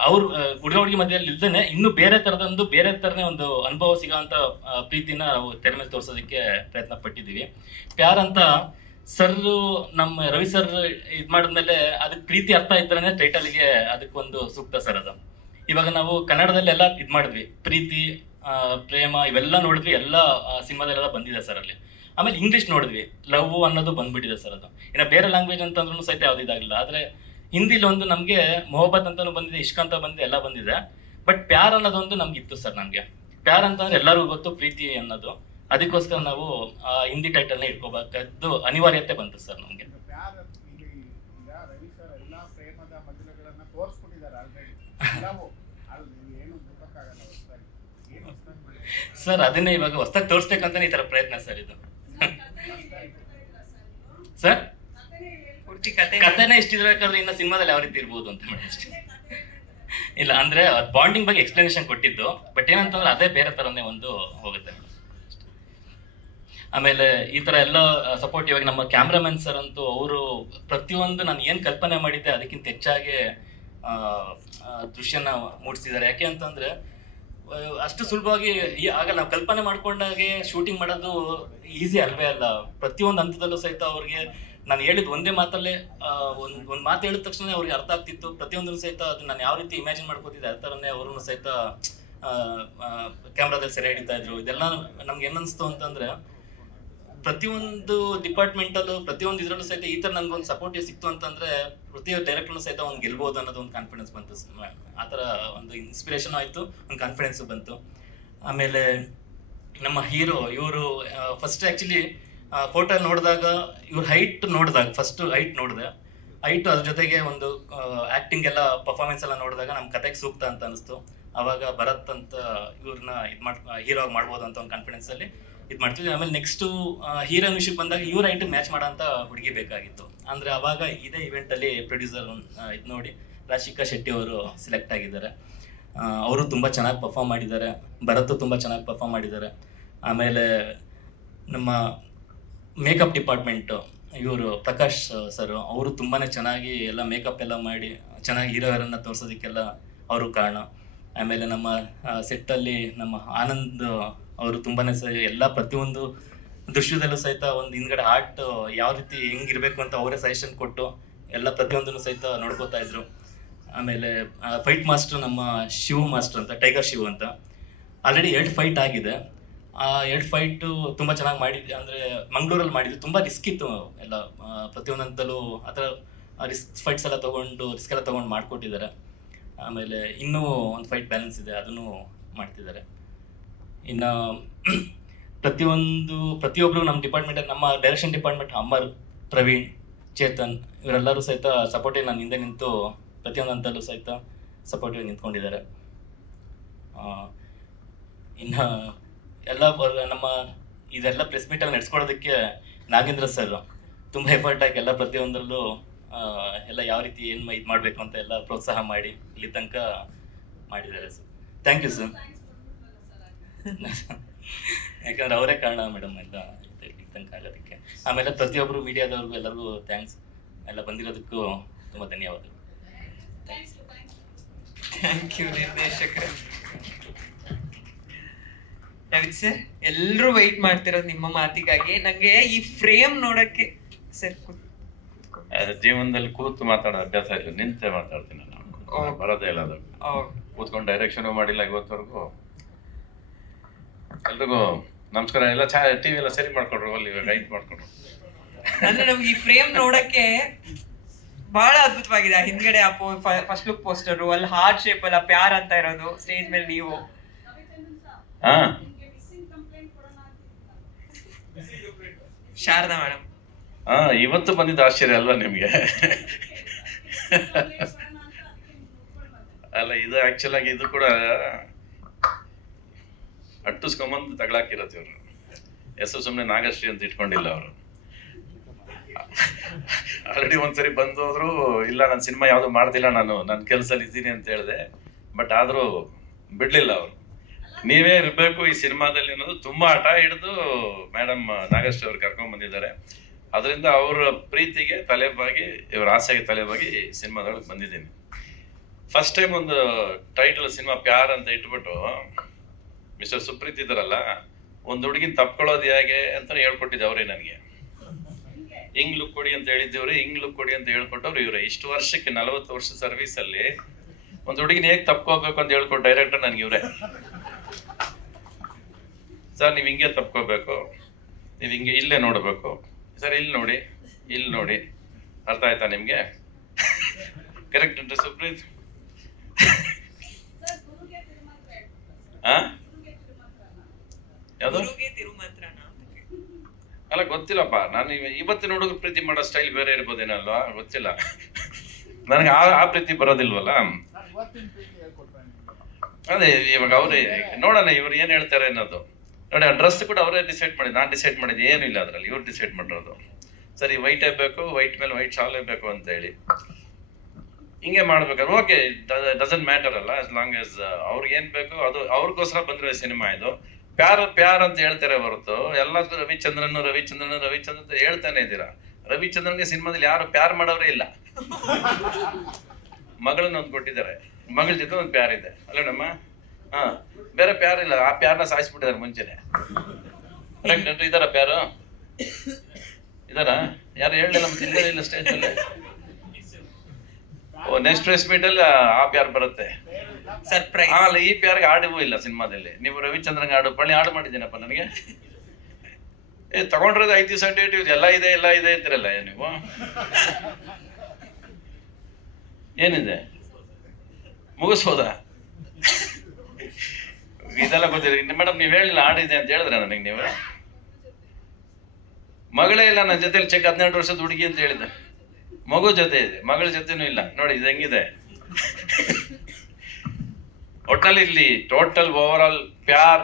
ಅವ್ರ ಹುಡುಗ ಹುಡುಗಿ ಮಧ್ಯದಲ್ಲಿ ಇಲ್ದೇನೆ ಇನ್ನು ಬೇರೆ ತರನೇ ಒಂದು ಅನುಭವ ಸಿಗೋಂತ ಪ್ರೀತಿನ ನಾವು ತೆರೆ ಮೇಲೆ ತೋರಿಸೋದಕ್ಕೆ ಪ್ರಯತ್ನ ಪಟ್ಟಿದ್ದೀವಿ. ಪ್ಯಾರ್ ಅಂತ ಸರ್ ನಮ್ಮ ರವಿ ಸರ್ ಇದ್ ಮಾಡಿದ್ಮೇಲೆ ಅದಕ್ಕೆ ಪ್ರೀತಿ ಅರ್ಥ ಇದ್ರೇನೆ ಟೈಟಲ್ಗೆ ಅದಕ್ಕೊಂದು ಸೂಕ್ತ ಸರ್ ಅದು. ಇವಾಗ ನಾವು ಕನ್ನಡದಲ್ಲೆಲ್ಲ ಇದು ಮಾಡಿದ್ವಿ, ಪ್ರೀತಿ, ಪ್ರೇಮ ಇವೆಲ್ಲ ನೋಡಿದ್ವಿ, ಎಲ್ಲ ಸಿನಿಮಾದಲ್ಲೆಲ್ಲ ಬಂದಿದೆ ಸರ್ ಅಲ್ಲಿ. ಆಮೇಲೆ ಇಂಗ್ಲೀಷ್ ನೋಡಿದ್ವಿ, ಲವ್ ಅನ್ನೋದು ಬಂದ್ಬಿಟ್ಟಿದೆ ಸರ್. ಅದು ಇನ್ನು ಬೇರೆ ಲ್ಯಾಂಗ್ವೇಜ್ ಅಂತಂದ್ರೂ ಸಹಿತ ಯಾವ್ದು ಇದಾಗಿಲ್ಲ. ಆದರೆ ಹಿಂದಿಲಿ ಒಂದು ನಮಗೆ ಮೊಹಬ್ಬತ್ ಅಂತಾನು ಬಂದಿದೆ, ಇಷ್ಕ್ ಅಂತ ಬಂದಿದೆ, ಎಲ್ಲ ಬಂದಿದೆ. ಬಟ್ ಪ್ಯಾರ್ ಅನ್ನೋದೊಂದು ನಮ್ಗೆ ಇತ್ತು ಸರ್. ನಮಗೆ ಪ್ಯಾರ್ ಅಂತಂದ್ರೆ ಎಲ್ಲರಿಗೂ ಗೊತ್ತು, ಪ್ರೀತಿ ಅನ್ನೋದು. ಅದಕ್ಕೋಸ್ಕರ ನಾವು ಹಿಂದಿ ಟೈಟಲ್ನ ಇಟ್ಕೋಬೇಕಾದ್ದು ಅನಿವಾರ್ಯತೆ ಬಂತು ಸರ್ ನಮಗೆ. ಸರ್ ಅದನ್ನೇ ಇವಾಗ ಹೊಸದಾಗಿ ತೋರಿಸ್ಬೇಕಂತಾನೆ ಈ ತರ ಪ್ರಯತ್ನ ಸರ್ ಇದು. ಸರ್ ಕಥೆನೇ ಇಷ್ಟಿರ್ಬೇಕಾದ್ರೆ ಇನ್ನು ಸಿನಿಮಾದಲ್ಲಿ ಯಾವ ರೀತಿ ಇರ್ಬೋದು ಅಂತ ಮೇಡಮ್ ಅಷ್ಟೇ. ಇಲ್ಲ ಅಂದ್ರೆ ಬಾಂಡಿಂಗ್ ಬಗ್ಗೆ ಎಕ್ಸ್ಪ್ಲನೇಷನ್ ಕೊಟ್ಟಿದ್ದು, ಬಟ್ ಏನಂತಂದ್ರೆ ಅದೇ ಬೇರೆ ತರನೇ ಒಂದು ಹೋಗುತ್ತೆ. ಆಮೇಲೆ ಈ ತರ ಎಲ್ಲ ಸಪೋರ್ಟಿವ್ ಆಗಿ ನಮ್ಮ ಕ್ಯಾಮ್ರಾಮನ್ ಸರ್ ಅಂತೂ ಅವರು ಪ್ರತಿಯೊಂದು ನಾನು ಏನ್ ಕಲ್ಪನೆ ಮಾಡಿದ್ದೆ ಅದಕ್ಕಿಂತ ಹೆಚ್ಚಾಗಿ ದೃಶ್ಯನ ಮೂಡಿಸಿದ್ದಾರೆ. ಯಾಕೆ ಅಂತಂದ್ರೆ ಅಷ್ಟು ಸುಲಭವಾಗಿ ಆಗ ನಾವು ಕಲ್ಪನೆ ಮಾಡ್ಕೊಂಡಾಗೆ ಶೂಟಿಂಗ್ ಮಾಡೋದು ಈಸಿ ಅಲ್ವೇ ಅಲ್ಲ. ಪ್ರತಿಯೊಂದು ಹಂತದಲ್ಲೂ ಸಹಿತ ಅವ್ರಿಗೆ ನಾನು ಹೇಳಿದ ಒಂದೇ ಮಾತಲ್ಲೇ ಒಂದು ಮಾತು ಹೇಳಿದ ತಕ್ಷಣ ಅವ್ರಿಗೆ ಅರ್ಥ ಆಗ್ತಿತ್ತು. ಪ್ರತಿಯೊಂದನ್ನು ಸಹಿತ ಅದು ನಾನು ಯಾವ ರೀತಿ ಇಮ್ಯಾಜಿನ್ ಮಾಡ್ಕೋತಿದ್ದೆ ಆ ಥರನೇ ಅವ್ರನ್ನು ಸಹಿತ ಕ್ಯಾಮ್ರಾದಲ್ಲಿ ಸೆರೆ ಹಿಡಿತಾ ಇದ್ರು. ಇದೆಲ್ಲ ನಮ್ಗೆ ಏನನ್ನಿಸ್ತು ಅಂತಂದ್ರೆ ಪ್ರತಿಯೊಂದು ಡಿಪಾರ್ಟ್ಮೆಂಟಲ್ಲೂ ಪ್ರತಿಯೊಂದು ಇದರಲ್ಲೂ ಸಹಿತ ಈ ಥರ ನನ್ಗೊಂದು ಸಪೋರ್ಟಿವ್ ಸಿಕ್ತು ಅಂತಂದ್ರೆ ಪ್ರತಿ ಡೈರೆಕ್ಟರ್ನು ಸಹಿತ ಒಂದು ಗೆಲ್ಬೋದು ಅನ್ನೋದು ಒಂದು ಕಾನ್ಫಿಡೆನ್ಸ್ ಬಂತು. ಆ ಥರ ಒಂದು ಇನ್ಸ್ಪಿರೇಷನ್ ಆಯಿತು, ಒಂದು ಕಾನ್ಫಿಡೆನ್ಸು ಬಂತು. ಆಮೇಲೆ ನಮ್ಮ ಹೀರೋ ಇವರು ಫಸ್ಟ್ ಆ್ಯಕ್ಚುಲಿ ಫೋಟೋ ನೋಡಿದಾಗ ಇವ್ರ ಹೈಟ್ ನೋಡಿದಾಗ ಫಸ್ಟ್ ಹೈಟ್ ನೋಡಿದೆ. ಹೈಟು ಅದ್ರ ಜೊತೆಗೆ ಒಂದು ಆ್ಯಕ್ಟಿಂಗ್ ಎಲ್ಲ ಪರ್ಫಾರ್ಮೆನ್ಸ್ ಎಲ್ಲ ನೋಡಿದಾಗ ನಮ್ಮ ಕತೆಗೆ ಸೂಕ್ತ ಅಂತ ಅನಿಸ್ತು. ಆವಾಗ ಭರತ್ ಅಂತ ಇವ್ರನ್ನ ಹೀರೋ ಆಗಿ ಮಾಡ್ಬೋದು ಅಂತ ಒಂದು ಕಾನ್ಫಿಡೆನ್ಸಲ್ಲಿ ಇದು ಮಾಡ್ತೀವಿ. ಆಮೇಲೆ ನೆಕ್ಸ್ಟು ಹೀರೋಯಿನ್ ವಿಷಯಕ್ಕೆ ಬಂದಾಗ ಇವ್ರ ಹೈಟ್ ಮ್ಯಾಚ್ ಮಾಡೋಂಥ ಹುಡುಗಿ ಬೇಕಾಗಿತ್ತು. ಅಂದರೆ ಅವಾಗ ಇದೇ ಇವೆಂಟಲ್ಲಿ ಪ್ರೊಡ್ಯೂಸರ್ ಇದು ನೋಡಿ ರಾಶಿಕಾ ಶೆಟ್ಟಿ ಅವರು ಸೆಲೆಕ್ಟ್ ಆಗಿದ್ದಾರೆ. ಅವರು ತುಂಬ ಚೆನ್ನಾಗಿ ಪರ್ಫಾರ್ಮ್ ಮಾಡಿದ್ದಾರೆ, ಭರತ್ ತುಂಬ ಚೆನ್ನಾಗಿ ಪರ್ಫಾರ್ಮ್ ಮಾಡಿದ್ದಾರೆ. ಆಮೇಲೆ ನಮ್ಮ ಮೇಕಪ್ ಡಿಪಾರ್ಟ್ಮೆಂಟು ಇವರು ಪ್ರಕಾಶ್ ಸರ್ ಅವರು ತುಂಬಾ ಚೆನ್ನಾಗಿ ಎಲ್ಲ ಮೇಕಪ್ ಎಲ್ಲ ಮಾಡಿ ಚೆನ್ನಾಗಿ ಹೀರೋಯರನ್ನು ತೋರಿಸೋದಕ್ಕೆಲ್ಲ ಅವರು ಕಾರಣ. ಆಮೇಲೆ ನಮ್ಮ ಸೆಟ್ಟಲ್ಲಿ ನಮ್ಮ ಆನಂದ್ ಅವರು ತುಂಬಾ ಎಲ್ಲ ಪ್ರತಿಯೊಂದು ದೃಶ್ಯದಲ್ಲೂ ಸಹಿತ ಒಂದು ಹಿಂದ್ಗಡೆ ಆರ್ಟ್ ಯಾವ ರೀತಿ ಹೆಂಗಿರಬೇಕು ಅಂತ ಅವರೇ ಸಜೆಷನ್ ಕೊಟ್ಟು ಎಲ್ಲ ಪ್ರತಿಯೊಂದನ್ನು ಸಹಿತ ನೋಡ್ಕೋತಾ ಇದ್ರು. ಆಮೇಲೆ ಫೈಟ್ ಮಾಸ್ಟರ್ ನಮ್ಮ ಶಿವ್ ಮಾಸ್ಟರ್ ಅಂತ, ಟೈಗರ್ ಶಿವ್ ಅಂತ, ಆಲ್ರೆಡಿ 2 ಫೈಟ್ ಆಗಿದೆ. ಆ 2 ಫೈಟು ತುಂಬ ಚೆನ್ನಾಗಿ ಮಾಡಿದ್ವಿ. ಅಂದರೆ ಮಂಗಳೂರಲ್ಲಿ ಮಾಡಿದ್ವಿ, ತುಂಬ ರಿಸ್ಕ್ ಇತ್ತು ಎಲ್ಲ ಪ್ರತಿಯೊಂದಂತಲೂ ಆ ಥರ ಫೈಟ್ಸ್ ಎಲ್ಲ ರಿಸ್ಕ್ ಎಲ್ಲ ತೊಗೊಂಡು ಮಾಡಿಕೊಟ್ಟಿದ್ದಾರೆ. ಆಮೇಲೆ ಇನ್ನೂ ಒಂದು ಫೈಟ್ ಬ್ಯಾಲೆನ್ಸ್ ಇದೆ, ಅದನ್ನು ಮಾಡ್ತಿದ್ದಾರೆ. ಇನ್ನು ಪ್ರತಿಯೊಬ್ಬರು ನಮ್ಮ ಡಿಪಾರ್ಟ್ಮೆಂಟಲ್ಲಿ ನಮ್ಮ ಡೈರೆಕ್ಷನ್ ಡಿಪಾರ್ಟ್ಮೆಂಟ್ ಅಮರ್, ಪ್ರವೀಣ್, ಚೇತನ್ ಇವರೆಲ್ಲರೂ ಸಹಿತ ಸಪೋರ್ಟಿವ್ ನಾನು ಹಿಂದೆ ನಿಂತು ಪ್ರತಿಯೊಂದು ಹಂತಲ್ಲೂ ಸಹಿತ ಸಪೋರ್ಟಿವ್ ನಿಂತ್ಕೊಂಡಿದ್ದಾರೆ. ಇನ್ನು ಎಲ್ಲ ನಮ್ಮ ಇದೆಲ್ಲ ಪ್ರೆಸ್ ಮೀಟಲ್ಲಿ ನಡೆಸ್ಕೊಡೋದಕ್ಕೆ ನಾಗೇಂದ್ರ ಸರ್ ತುಂಬ ಎಫರ್ಟ್ ಹಾಕಿ ಎಲ್ಲ ಪ್ರತಿಯೊಂದರಲ್ಲೂ ಎಲ್ಲ ಯಾವ ರೀತಿ ಏನು ಇದು ಮಾಡಬೇಕು ಅಂತ ಎಲ್ಲ ಪ್ರೋತ್ಸಾಹ ಮಾಡಿ ಇಲ್ಲಿ ತನಕ ಮಾಡಿದ್ದಾರೆ ಸರ್. Thank you sir. ಯಾಕಂದ್ರೆ ಅವರೇ ಕಾರಣ ಮೇಡಮ್ ಎಲ್ಲ ಇಲ್ಲಿ ತನಕ ಆಗೋದಕ್ಕೆ. ಆಮೇಲೆ ಪ್ರತಿಯೊಬ್ಬರು ಮೀಡಿಯಾದವ್ರಿಗೂ ಎಲ್ಲರಿಗೂ ಥ್ಯಾಂಕ್ಸ್, ಎಲ್ಲ ಬಂದಿರೋದಕ್ಕೂ ತುಂಬ ಧನ್ಯವಾದಗಳು. ಥ್ಯಾಂಕ್ ಯು ನಿರ್ದೇಶಕರೇ. ರವಿ ಸರ್, ಎಲ್ಲರೂ ವೆಯ್ಟ್ ಮಾಡ್ತಿರೋದು ನಿಮ್ಮ ಮಾತಿಗಾಗಿ. ನಂಗೆ ಈ ಫ್ರೇಮ್ ನೋಡಕ್ಕೆ ಸರ್ ಜೀವನದಲ್ಲಿ ಕೂತು ಮಾತಾಡೋ ಅಭ್ಯಾಸ ಇಲ್ಲ, ನಿಂತೆ ಮಾತಾಡ್ತೀನಿ ನಾನು, ಬರೋದೇ ಇಲ್ಲ ಅದು. ಕೂತ್ಕೊಂಡು ಡೈರೆಕ್ಷನ್ ಮಾಡಿಲ್ಲ ಇವತ್ತವರೆಗೂ. ಎಲ್ರಿಗೂ ನಮಸ್ಕಾರ. ಎಲ್ಲ ಟಿವಿ ಎಲ್ಲ ಸರಿ ಮಾಡ್ಕೊಂಡ್ರು, ಅಲ್ಲಿ ರೈಟ್ ಮಾಡ್ಕೊಂಡ್ರು. ಅಂದ್ರೆ ನಮ್ಗೆ ಈ ಫ್ರೇಮ್ ನೋಡಕ್ಕೆ ಬಹಳ ಅದ್ಭುತವಾಗಿದೆ. ಹಿಂದ್ಗಡೆ ಆ ಫಸ್ಟ್ ಲುಕ್ ಪೋಸ್ಟರ್, ಅಲ್ಲಿ ಹಾರ್ಟ್ ಶೇಪ್ ಅಲ್ಲ ಪ್ಯಾರ್ ಅಂತ ಇರೋದು, ಸ್ಟೇಜ್ ಮೇಲೆ ನೀವು. ಶಾರದಾ ಮೇಡಮ್ ಇವತ್ತು ಬಂದಿದ್ದು ಆಶ್ಚರ್ಯ ಅಲ್ವಾ ನಿಮ್ಗೆ? ಅಲ್ಲ, ಇದು ಆಕ್ಚುಲ್ ಆಗಿ ಇದು ಕೂಡ ಅಟ್ಟಿಸ್ಕೊಂಬಂದು ತಗೊಳಾಕಿರತ್ತೆ. ಇವರು ಹೆಸರು ಸುಮ್ಮನೆ ನಾಗಶ್ರೀ ಅಂತ ಇಟ್ಕೊಂಡಿಲ್ಲ ಅವರು. ಆಲ್ರೆಡಿ ಒಂದ್ಸರಿ ಬಂದೋದ್ರು, ಇಲ್ಲ ನಾನು ಸಿನಿಮಾ ಯಾವುದು ಮಾಡ್ದಿಲ್ಲ, ನನ್ನ ಕೆಲಸದಲ್ಲಿ ಇದ್ದೀನಿ ಅಂತ ಹೇಳಿದೆ. ಬಟ್ ಆದ್ರೂ ಬಿಡ್ಲಿಲ್ಲ ಅವರು. ನೀವೇ ಇರಬೇಕು ಈ ಸಿನಿಮಾದಲ್ಲಿ ಅನ್ನೋದು ತುಂಬಾ ಹಠ ಹಿಡಿದು ಮೇಡಮ್ ನಾಗಶ್ರೀ ಅವ್ರು ಕರ್ಕೊಂಡ್ ಬಂದಿದ್ದಾರೆ. ಅದರಿಂದ ಅವರ ಪ್ರೀತಿಗೆ ತಲೆಬಾಗಿ, ಇವರ ಆಸೆಗೆ ತಲೆಬಾಗಿ ಸಿನಿಮಾದೊಳಗೆ ಬಂದಿದ್ದೀನಿ. ಫಸ್ಟ್ ಟೈಮ್ ಒಂದು ಟೈಟಲ್ ಸಿನಿಮಾ ಪ್ಯಾರ್ ಅಂತ ಇಟ್ಬಿಟ್ಟು ಮಿಸ್ಟರ್ ಸುಪ್ರೀತ್ ಇದ್ದಾರಲ್ಲ, ಒಂದು ಹುಡುಗಿನ ತಪ್ಕೊಳ್ಳೋದು ಹೇಗೆ ಅಂತ ಹೇಳ್ಕೊಟ್ಟಿದ್ದೆ ಅವರೇ ನನಗೆ. ಹಿಂಗ್ ಲುಕ್ ಕೊಡಿ ಅಂತ ಹೇಳಿದ್ದೇವ್ರಿ, ಹಿಂಗ್ ಲುಕ್ ಕೊಡಿ ಅಂತ ಹೇಳ್ಕೊಟ್ಟವ್ರು ಇವರೇ. ಇಷ್ಟು ವರ್ಷಕ್ಕೆ 40 ವರ್ಷ ಸರ್ವಿಸ್ ಅಲ್ಲಿ ಒಂದು ಹುಡುಗಿನ ಹೇಗೆ ತಪ್ಕೋಬೇಕು ಅಂತ ಹೇಳ್ಕೊಟ್ಟು ಡೈರೆಕ್ಟರ್ ನನ್ಗೆ ಇವ್ರೆ. ಸರ್ ನೀವು ಹಿಂಗೆ ತಪ್ಕೋಬೇಕು, ನೀವು ಹಿಂಗೆ ಇಲ್ಲೇ ನೋಡಬೇಕು ಸರ್, ಇಲ್ಲಿ ನೋಡಿ, ಇಲ್ಲಿ ನೋಡಿ, ಅರ್ಥ ಆಯ್ತಾ ನಿಮ್ಗೆ? ಕರೆಕ್ಟ್ ಉಂಟು ಸುಪ್ರೀತ್? ಯಾವುದು ಅಲ್ಲ ಗೊತ್ತಿಲ್ಲಪ್ಪ. ನಾನು ಇವತ್ತಿನ ಹುಡುಗರು ಪ್ರೀತಿ ಮಾಡೋ ಸ್ಟೈಲ್ ಬೇರೆ ಇರ್ಬೋದೇನಲ್ವಾ, ಗೊತ್ತಿಲ್ಲ ನನಗೆ. ಆ ಪ್ರೀತಿ ಬರೋದಿಲ್ವಲ್ಲ. ಅದೇ ಇವಾಗ ಅವ್ರೇ ನೋಡೋಣ ಇವ್ರು ಏನ್ ಹೇಳ್ತಾರೆ ಅನ್ನೋದು. ನೋಡಿ ಆ ಡ್ರೆಸ್ ಕೂಡ ಅವರೇ ಡಿಸೈಡ್ ಮಾಡಿದ್ದು, ನಾನು ಡಿಸೈಡ್ ಮಾಡಿದ್ದು ಏನೂ ಇಲ್ಲ ಅದರಲ್ಲಿ, ಇವ್ರು ಡಿಸೈಡ್ ಮಾಡಿರೋದು. ಸರಿ ವೈಟೇ ಬೇಕು, ವೈಟ್ ಮೇಲೆ ವೈಟ್ ಶಾಲೇ ಬೇಕು ಅಂತ ಹೇಳಿ ಹಿಂಗೆ ಮಾಡ್ಬೇಕಾದ್ರೆ ಓಕೆ, ಡಸಂಟ್ ಮ್ಯಾಟರ್ ಅಲ್ಲ, ಆಸ್ ಲಾಂಗ್ ಆಸ್ ಅವ್ರಿಗೆ ಏನ್ ಬೇಕು ಅದು ಅವ್ರಿಗೋಸ್ಕರ ಬಂದಿರೋ ಸಿನಿಮಾ ಇದು. ಪ್ಯಾರ್ ಅಂತ ಹೇಳ್ತಾರೆ ಹೊರತು ಎಲ್ಲದಕ್ಕೂ ರವಿಚಂದ್ರನ್ ಅಂತ ಹೇಳ್ತಾನೆ ಇದ್ದೀರಾ. ರವಿಚಂದ್ರನ್ಗೆ ಸಿನಿಮಾದಲ್ಲಿ ಯಾರು ಪ್ಯಾರ್ ಮಾಡೋರೇ ಇಲ್ಲ. ಮಗಳನ್ನ ಒಂದು ಕೊಟ್ಟಿದ್ದಾರೆ, ಮಗಳ ಜೊತೆ ಒಂದು ಪ್ಯಾರ್ ಇದೆ ಅಲ್ಲೇನಮ್ಮ? ಹಾ, ಬೇರೆ ಪ್ಯಾರ್ ಇಲ್ಲ. ಆ ಪ್ಯಾರ್ನ ಸಾಯಿಸ್ಬಿಟ್ಟಿದ್ದಾರೆ ಮುಂಚೆನೆ. ಕರೆಕ್ಟ್ ಇದಾರ ಪ್ಯಾರು? ಇದಾರ? ಯಾರು ಹೇಳಲಿಲ್ಲ ಮತ್ತೆ ಇಲ್ಲ ಸ್ಟೇಜ್ ಮೇಲೆ. ಓ, ನೆಕ್ಸ್ಟ್ ಪ್ರೆಸ್ ಮೀಟ್ ಅಲ್ಲಿ ಆ ಪ್ಯಾರ್ ಬರುತ್ತೆ. ಸರ್ಪ್ರೈಸ್. ಅಲ್ಲ, ಈ ಪ್ಯಾರ್ಗೆ ಹಾಡಿಗೂ ಇಲ್ಲ ಸಿನಿಮಾದಲ್ಲಿ. ನೀವು ರವಿಚಂದ್ರನ್ ಹಾಡು ಮಾಡಿದ್ದೀನಪ್ಪ ನನಗೆ. ತಗೊಂಡ್ರದ 5 ದಿವಸ ಡೇಟ್ ಎಲ್ಲ ಇದೆ ಅಂತಿರಲ್ಲ ನೀವು. ಏನಿದೆ ಮುಗಿಸ್ಬೋದಾ? ಇದೆಲ್ಲ ಗೊತ್ತಿಲ್ಲ ಮೇಡಮ್. ನೀವ್ ಹೇಳಿಲ್ಲ ಹಾಡಿದೆ ಅಂತ ಹೇಳಿದ್ರೆ ನನಗೆ ನೀವು. ಮಗಳೇ ಇಲ್ಲ ನನ್ನ ಜೊತೆಲಿ, ಚೆಕ್ 12 ವರ್ಷದ ಹುಡುಗಿ ಅಂತ ಹೇಳಿದೆ. ಮಗು ಜೊತೆ ಇದೆ, ಮಗಳ ಜೊತೆನೂ ಇಲ್ಲ. ನೋಡಿ ಇದು ಹೆಂಗಿದೆ. ಒಟ್ಟಲ್ಲಿ ಇಲ್ಲಿ ಟೋಟಲ್ ಓವರ್ ಆಲ್ ಪ್ಯಾರ್,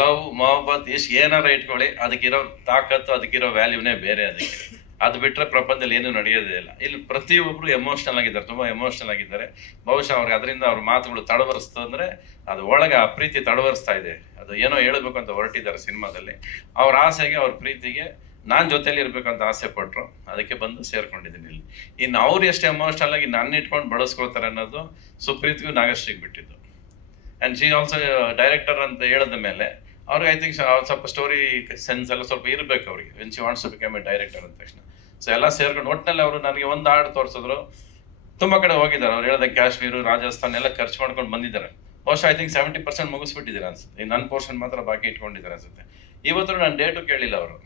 ಲವ್, ಮೊಹಬ್ಬತ್ ಇಷ್ಟು ಏನಾರ ಇಟ್ಕೊಳ್ಳಿ, ಅದಕ್ಕಿರೋ ತಾಕತ್ತು, ಅದಕ್ಕಿರೋ ವ್ಯಾಲ್ಯೂನೇ ಬೇರೆ. ಅದು ಬಿಟ್ರೆ ಪ್ರಪಂಚದಲ್ಲಿ ಏನು ನಡೆಯೋದೇ ಇಲ್ಲ. ಇಲ್ಲಿ ಪ್ರತಿಯೊಬ್ರು ಎಮೋಷನಲ್ ಆಗಿದ್ದಾರೆ, ತುಂಬಾ ಎಮೋಷನಲ್ ಆಗಿದ್ದಾರೆ. ಬಹುಶಃ ಅವ್ರಿಗೆ ಅದರಿಂದ ಅವ್ರ ಮಾತುಗಳು ತಡವರಿಸ್ತು ಅಂದ್ರೆ ಅದು ಒಳಗೆ ಆ ಪ್ರೀತಿ ತಡವರಿಸ್ತಾ ಇದೆ. ಅದು ಏನೋ ಹೇಳ್ಬೇಕು ಅಂತ ಹೊರಟಿದ್ದಾರೆ ಸಿನಿಮಾದಲ್ಲಿ. ಅವ್ರ ಆಸೆಗೆ, ಅವ್ರ ಪ್ರೀತಿಗೆ ನಾನ್ ಜೊತೆಲಿ ಇರ್ಬೇಕಂತ ಆಸೆ ಪಟ್ರು, ಅದಕ್ಕೆ ಬಂದು ಸೇರ್ಕೊಂಡಿದ್ದೀನಿ ಇಲ್ಲಿ. ಇನ್ನು ಅವ್ರು ಎಷ್ಟು ಎಮೋಷನಲ್ ಆಗಿ ನನ್ನ ಇಟ್ಕೊಂಡು ಬಳಸ್ಕೊಳ್ತಾರೆ ಅನ್ನೋದು ಸುಪ್ರೀತ್ಗೂ ನಾಗಶ್ರೀಗೆ ಬಿಟ್ಟಿದ್ದು. ಅಂಡ್ ಶಿ ಆಲ್ಸೋ ಡೈರೆಕ್ಟರ್ ಅಂತ ಹೇಳಿದ ಮೇಲೆ ಅವ್ರಿಗೆ ಐ ಥಿಂಕ್ ಸ್ವಲ್ಪ ಸ್ಟೋರಿ ಸೆನ್ಸ್ ಎಲ್ಲ ಸ್ವಲ್ಪ ಇರಬೇಕು ಅವ್ರಿಗೆ, when she wants to become a director ಅಂದ ತಕ್ಷಣ. ಸೊ ಎಲ್ಲ ಸೇರ್ಕೊಂಡು ಒಟ್ಟಿನಲ್ಲಿ ಅವರು ನನಗೆ ಒಂದು ಹಾಡು ತೋರಿಸಿದ್ರು. ತುಂಬಾ ಕಡೆ ಹೋಗಿದ್ದಾರೆ ಅವ್ರು ಹೇಳ್ದ, ಕಾಶ್ಮೀರ, ರಾಜಸ್ಥಾನ ಎಲ್ಲ ಖರ್ಚು ಮಾಡ್ಕೊಂಡು ಬಂದಿದ್ದಾರೆ. ಬಹುಶಃ ಐ ಥಿಂಕ್ 70% ಮುಗಿಸ್ಬಿಟ್ಟಿದ್ದಾರೆ ಅನ್ಸುತ್ತೆ. ನನ್ನ ಪೋರ್ಷನ್ ಮಾತ್ರ ಬಾಕಿ ಇಟ್ಕೊಂಡಿದ್ದಾರೆ ಅನ್ಸುತ್ತೆ. ಇವತ್ತು ನಾನು ಡೇಟು ಕೇಳಿಲ್ಲ ಅವರು.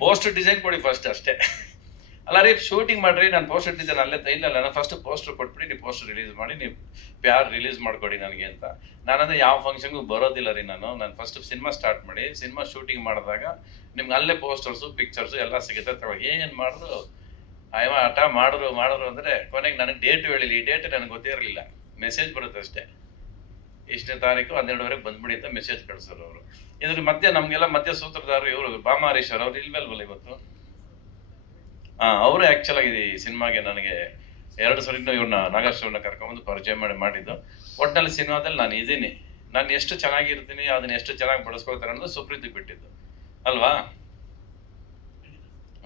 ಪೋಸ್ಟರ್ ಡಿಸೈನ್ ಕೊಡಿ ಫಸ್ಟ್ ಅಷ್ಟೇ. ಅಲ್ಲ ರೀ ಶೂಟಿಂಗ್ ಮಾಡ್ರಿ, ನಾನು ಪೋಸ್ಟರ್ ಡಿಸೈನ್ ಅಲ್ಲೇ ಇಲ್ಲ, ನಾನು ಫಸ್ಟ್ ಪೋಸ್ಟರ್ ಕೊಟ್ಬಿಡಿ, ನೀವು ಪೋಸ್ಟರ್ ರಿಲೀಸ್ ಮಾಡಿ, ನೀವು ಪ್ಯಾರ್ ರಿಲೀಸ್ ಮಾಡ್ಕೊಡಿ ನನಗೆ ಅಂತ. ನಾನಂದ್ರೆ ಯಾವ ಫಂಕ್ಷನ್ಗೂ ಬರೋದಿಲ್ಲ ರೀ. ನಾನು ಫಸ್ಟ್ ಸಿನಿಮಾ ಸ್ಟಾರ್ಟ್ ಮಾಡಿ, ಸಿನಿಮಾ ಶೂಟಿಂಗ್ ಮಾಡಿದಾಗ ನಿಮ್ಗೆ ಅಲ್ಲೇ ಪೋಸ್ಟರ್ಸು, ಪಿಕ್ಚರ್ಸು ಎಲ್ಲ ಸಿಗುತ್ತೆ. ಏನು ಮಾಡಿದ್ರು ಅಯ್ಯವ ಹಠ ಮಾಡಿದ್ರು ಅಂದ್ರೆ ಕೊನೆಗೆ ನನಗೆ ಡೇಟ್ ಹೇಳಿಲ್ಲ. ಈ ಡೇಟ್ ನನಗೆ ಗೊತ್ತೇ ಇರಲಿಲ್ಲ. ಮೆಸೇಜ್ ಬರುತ್ತೆ ಅಷ್ಟೇ, ಇಷ್ಟನೇ ತಾರೀಕು 12ವರೆಗೆ ಬಂದ್ಬಿಡಿ ಅಂತ ಮೆಸೇಜ್ ಕಳಿಸೋರು ಅವರು. ಇದ್ರ ಮಧ್ಯೆ ನಮ್ಗೆಲ್ಲ ಮಧ್ಯ ಸೂತ್ರಧಾರರು ಇವರು ಬಾಮಾರೀಶ್ವರ್ ಅವ್ರು ಇಲ್ವಲ್ವಲ್ಲ ಇವತ್ತು. ಅವರು ಆಕ್ಚುಲ್ ಆಗಿ ಈ ಸಿನಿಮಾಗೆ ನನಗೆ 2 ಸರಿ ಇವ್ರನ್ನ ನಾಗೇಶ್ವರನ್ನ ಕರ್ಕೊಂಡ್ಬಂದು ಪರಿಚಯ ಮಾಡಿದ್ದು. ಒಟ್ಟಿನಲ್ಲಿ ಸಿನಿಮಾದಲ್ಲಿ ನಾನು ಇದ್ದೀನಿ, ನಾನು ಎಷ್ಟು ಚೆನ್ನಾಗಿರ್ತೀನಿ, ಅದನ್ನ ಎಷ್ಟು ಚೆನ್ನಾಗಿ ಬಳಸ್ಕೊಳ್ತಾರೆ ಅನ್ನೋದು ಸುಪ್ರೀತಿಗೆ ಬಿಟ್ಟಿದ್ದು ಅಲ್ವಾ?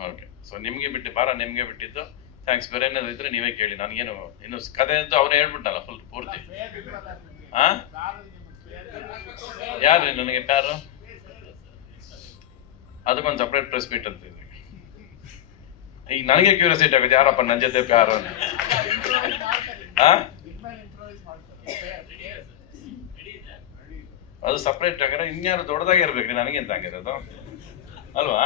ಓಕೆ, ಸೊ ನಿಮ್ಗೆ ಬಿಟ್ಟಿದ್ದು. ಥ್ಯಾಂಕ್ಸ್. ಬೇರೆ ಏನಾದ್ರು ಇದ್ರೆ ನೀವೇ ಕೇಳಿ, ನನಗೇನು ಇನ್ನು ಕತೆ ಅಂತೂ ಅವ್ರೇ ಹೇಳ್ಬಿಟ್ಟಲ್ಲ ಫುಲ್ ಪೂರ್ತಿ. ಯಾರು ನನಗೆ ಪ್ಯಾರು? ಅದಕ್ಕೊಂದು ಸಪ್ರೇಟ್ ಪ್ರೆಸ್ ಮೀಟ್ ಅಂತ ಇದೆ. ಈಗ ನನಗೆ ಕ್ಯೂರಿಯಾಸಿಟಿ ಆಗುತ್ತೆ, ಯಾರಪ್ಪ ನನ್ನ ಜೊತೆ ಪ್ಯಾರು ಅಂತ. ಅದು ಸಪ್ರೇಟ್ ಆಗಿರೋ ಇನ್ಯಾರು ದೊಡ್ಡದಾಗಿ ಇರ್ಬೇಕ್ರಿ ನನಗೆಂತ ಹಂಗಿರೋದು ಅಲ್ವಾ?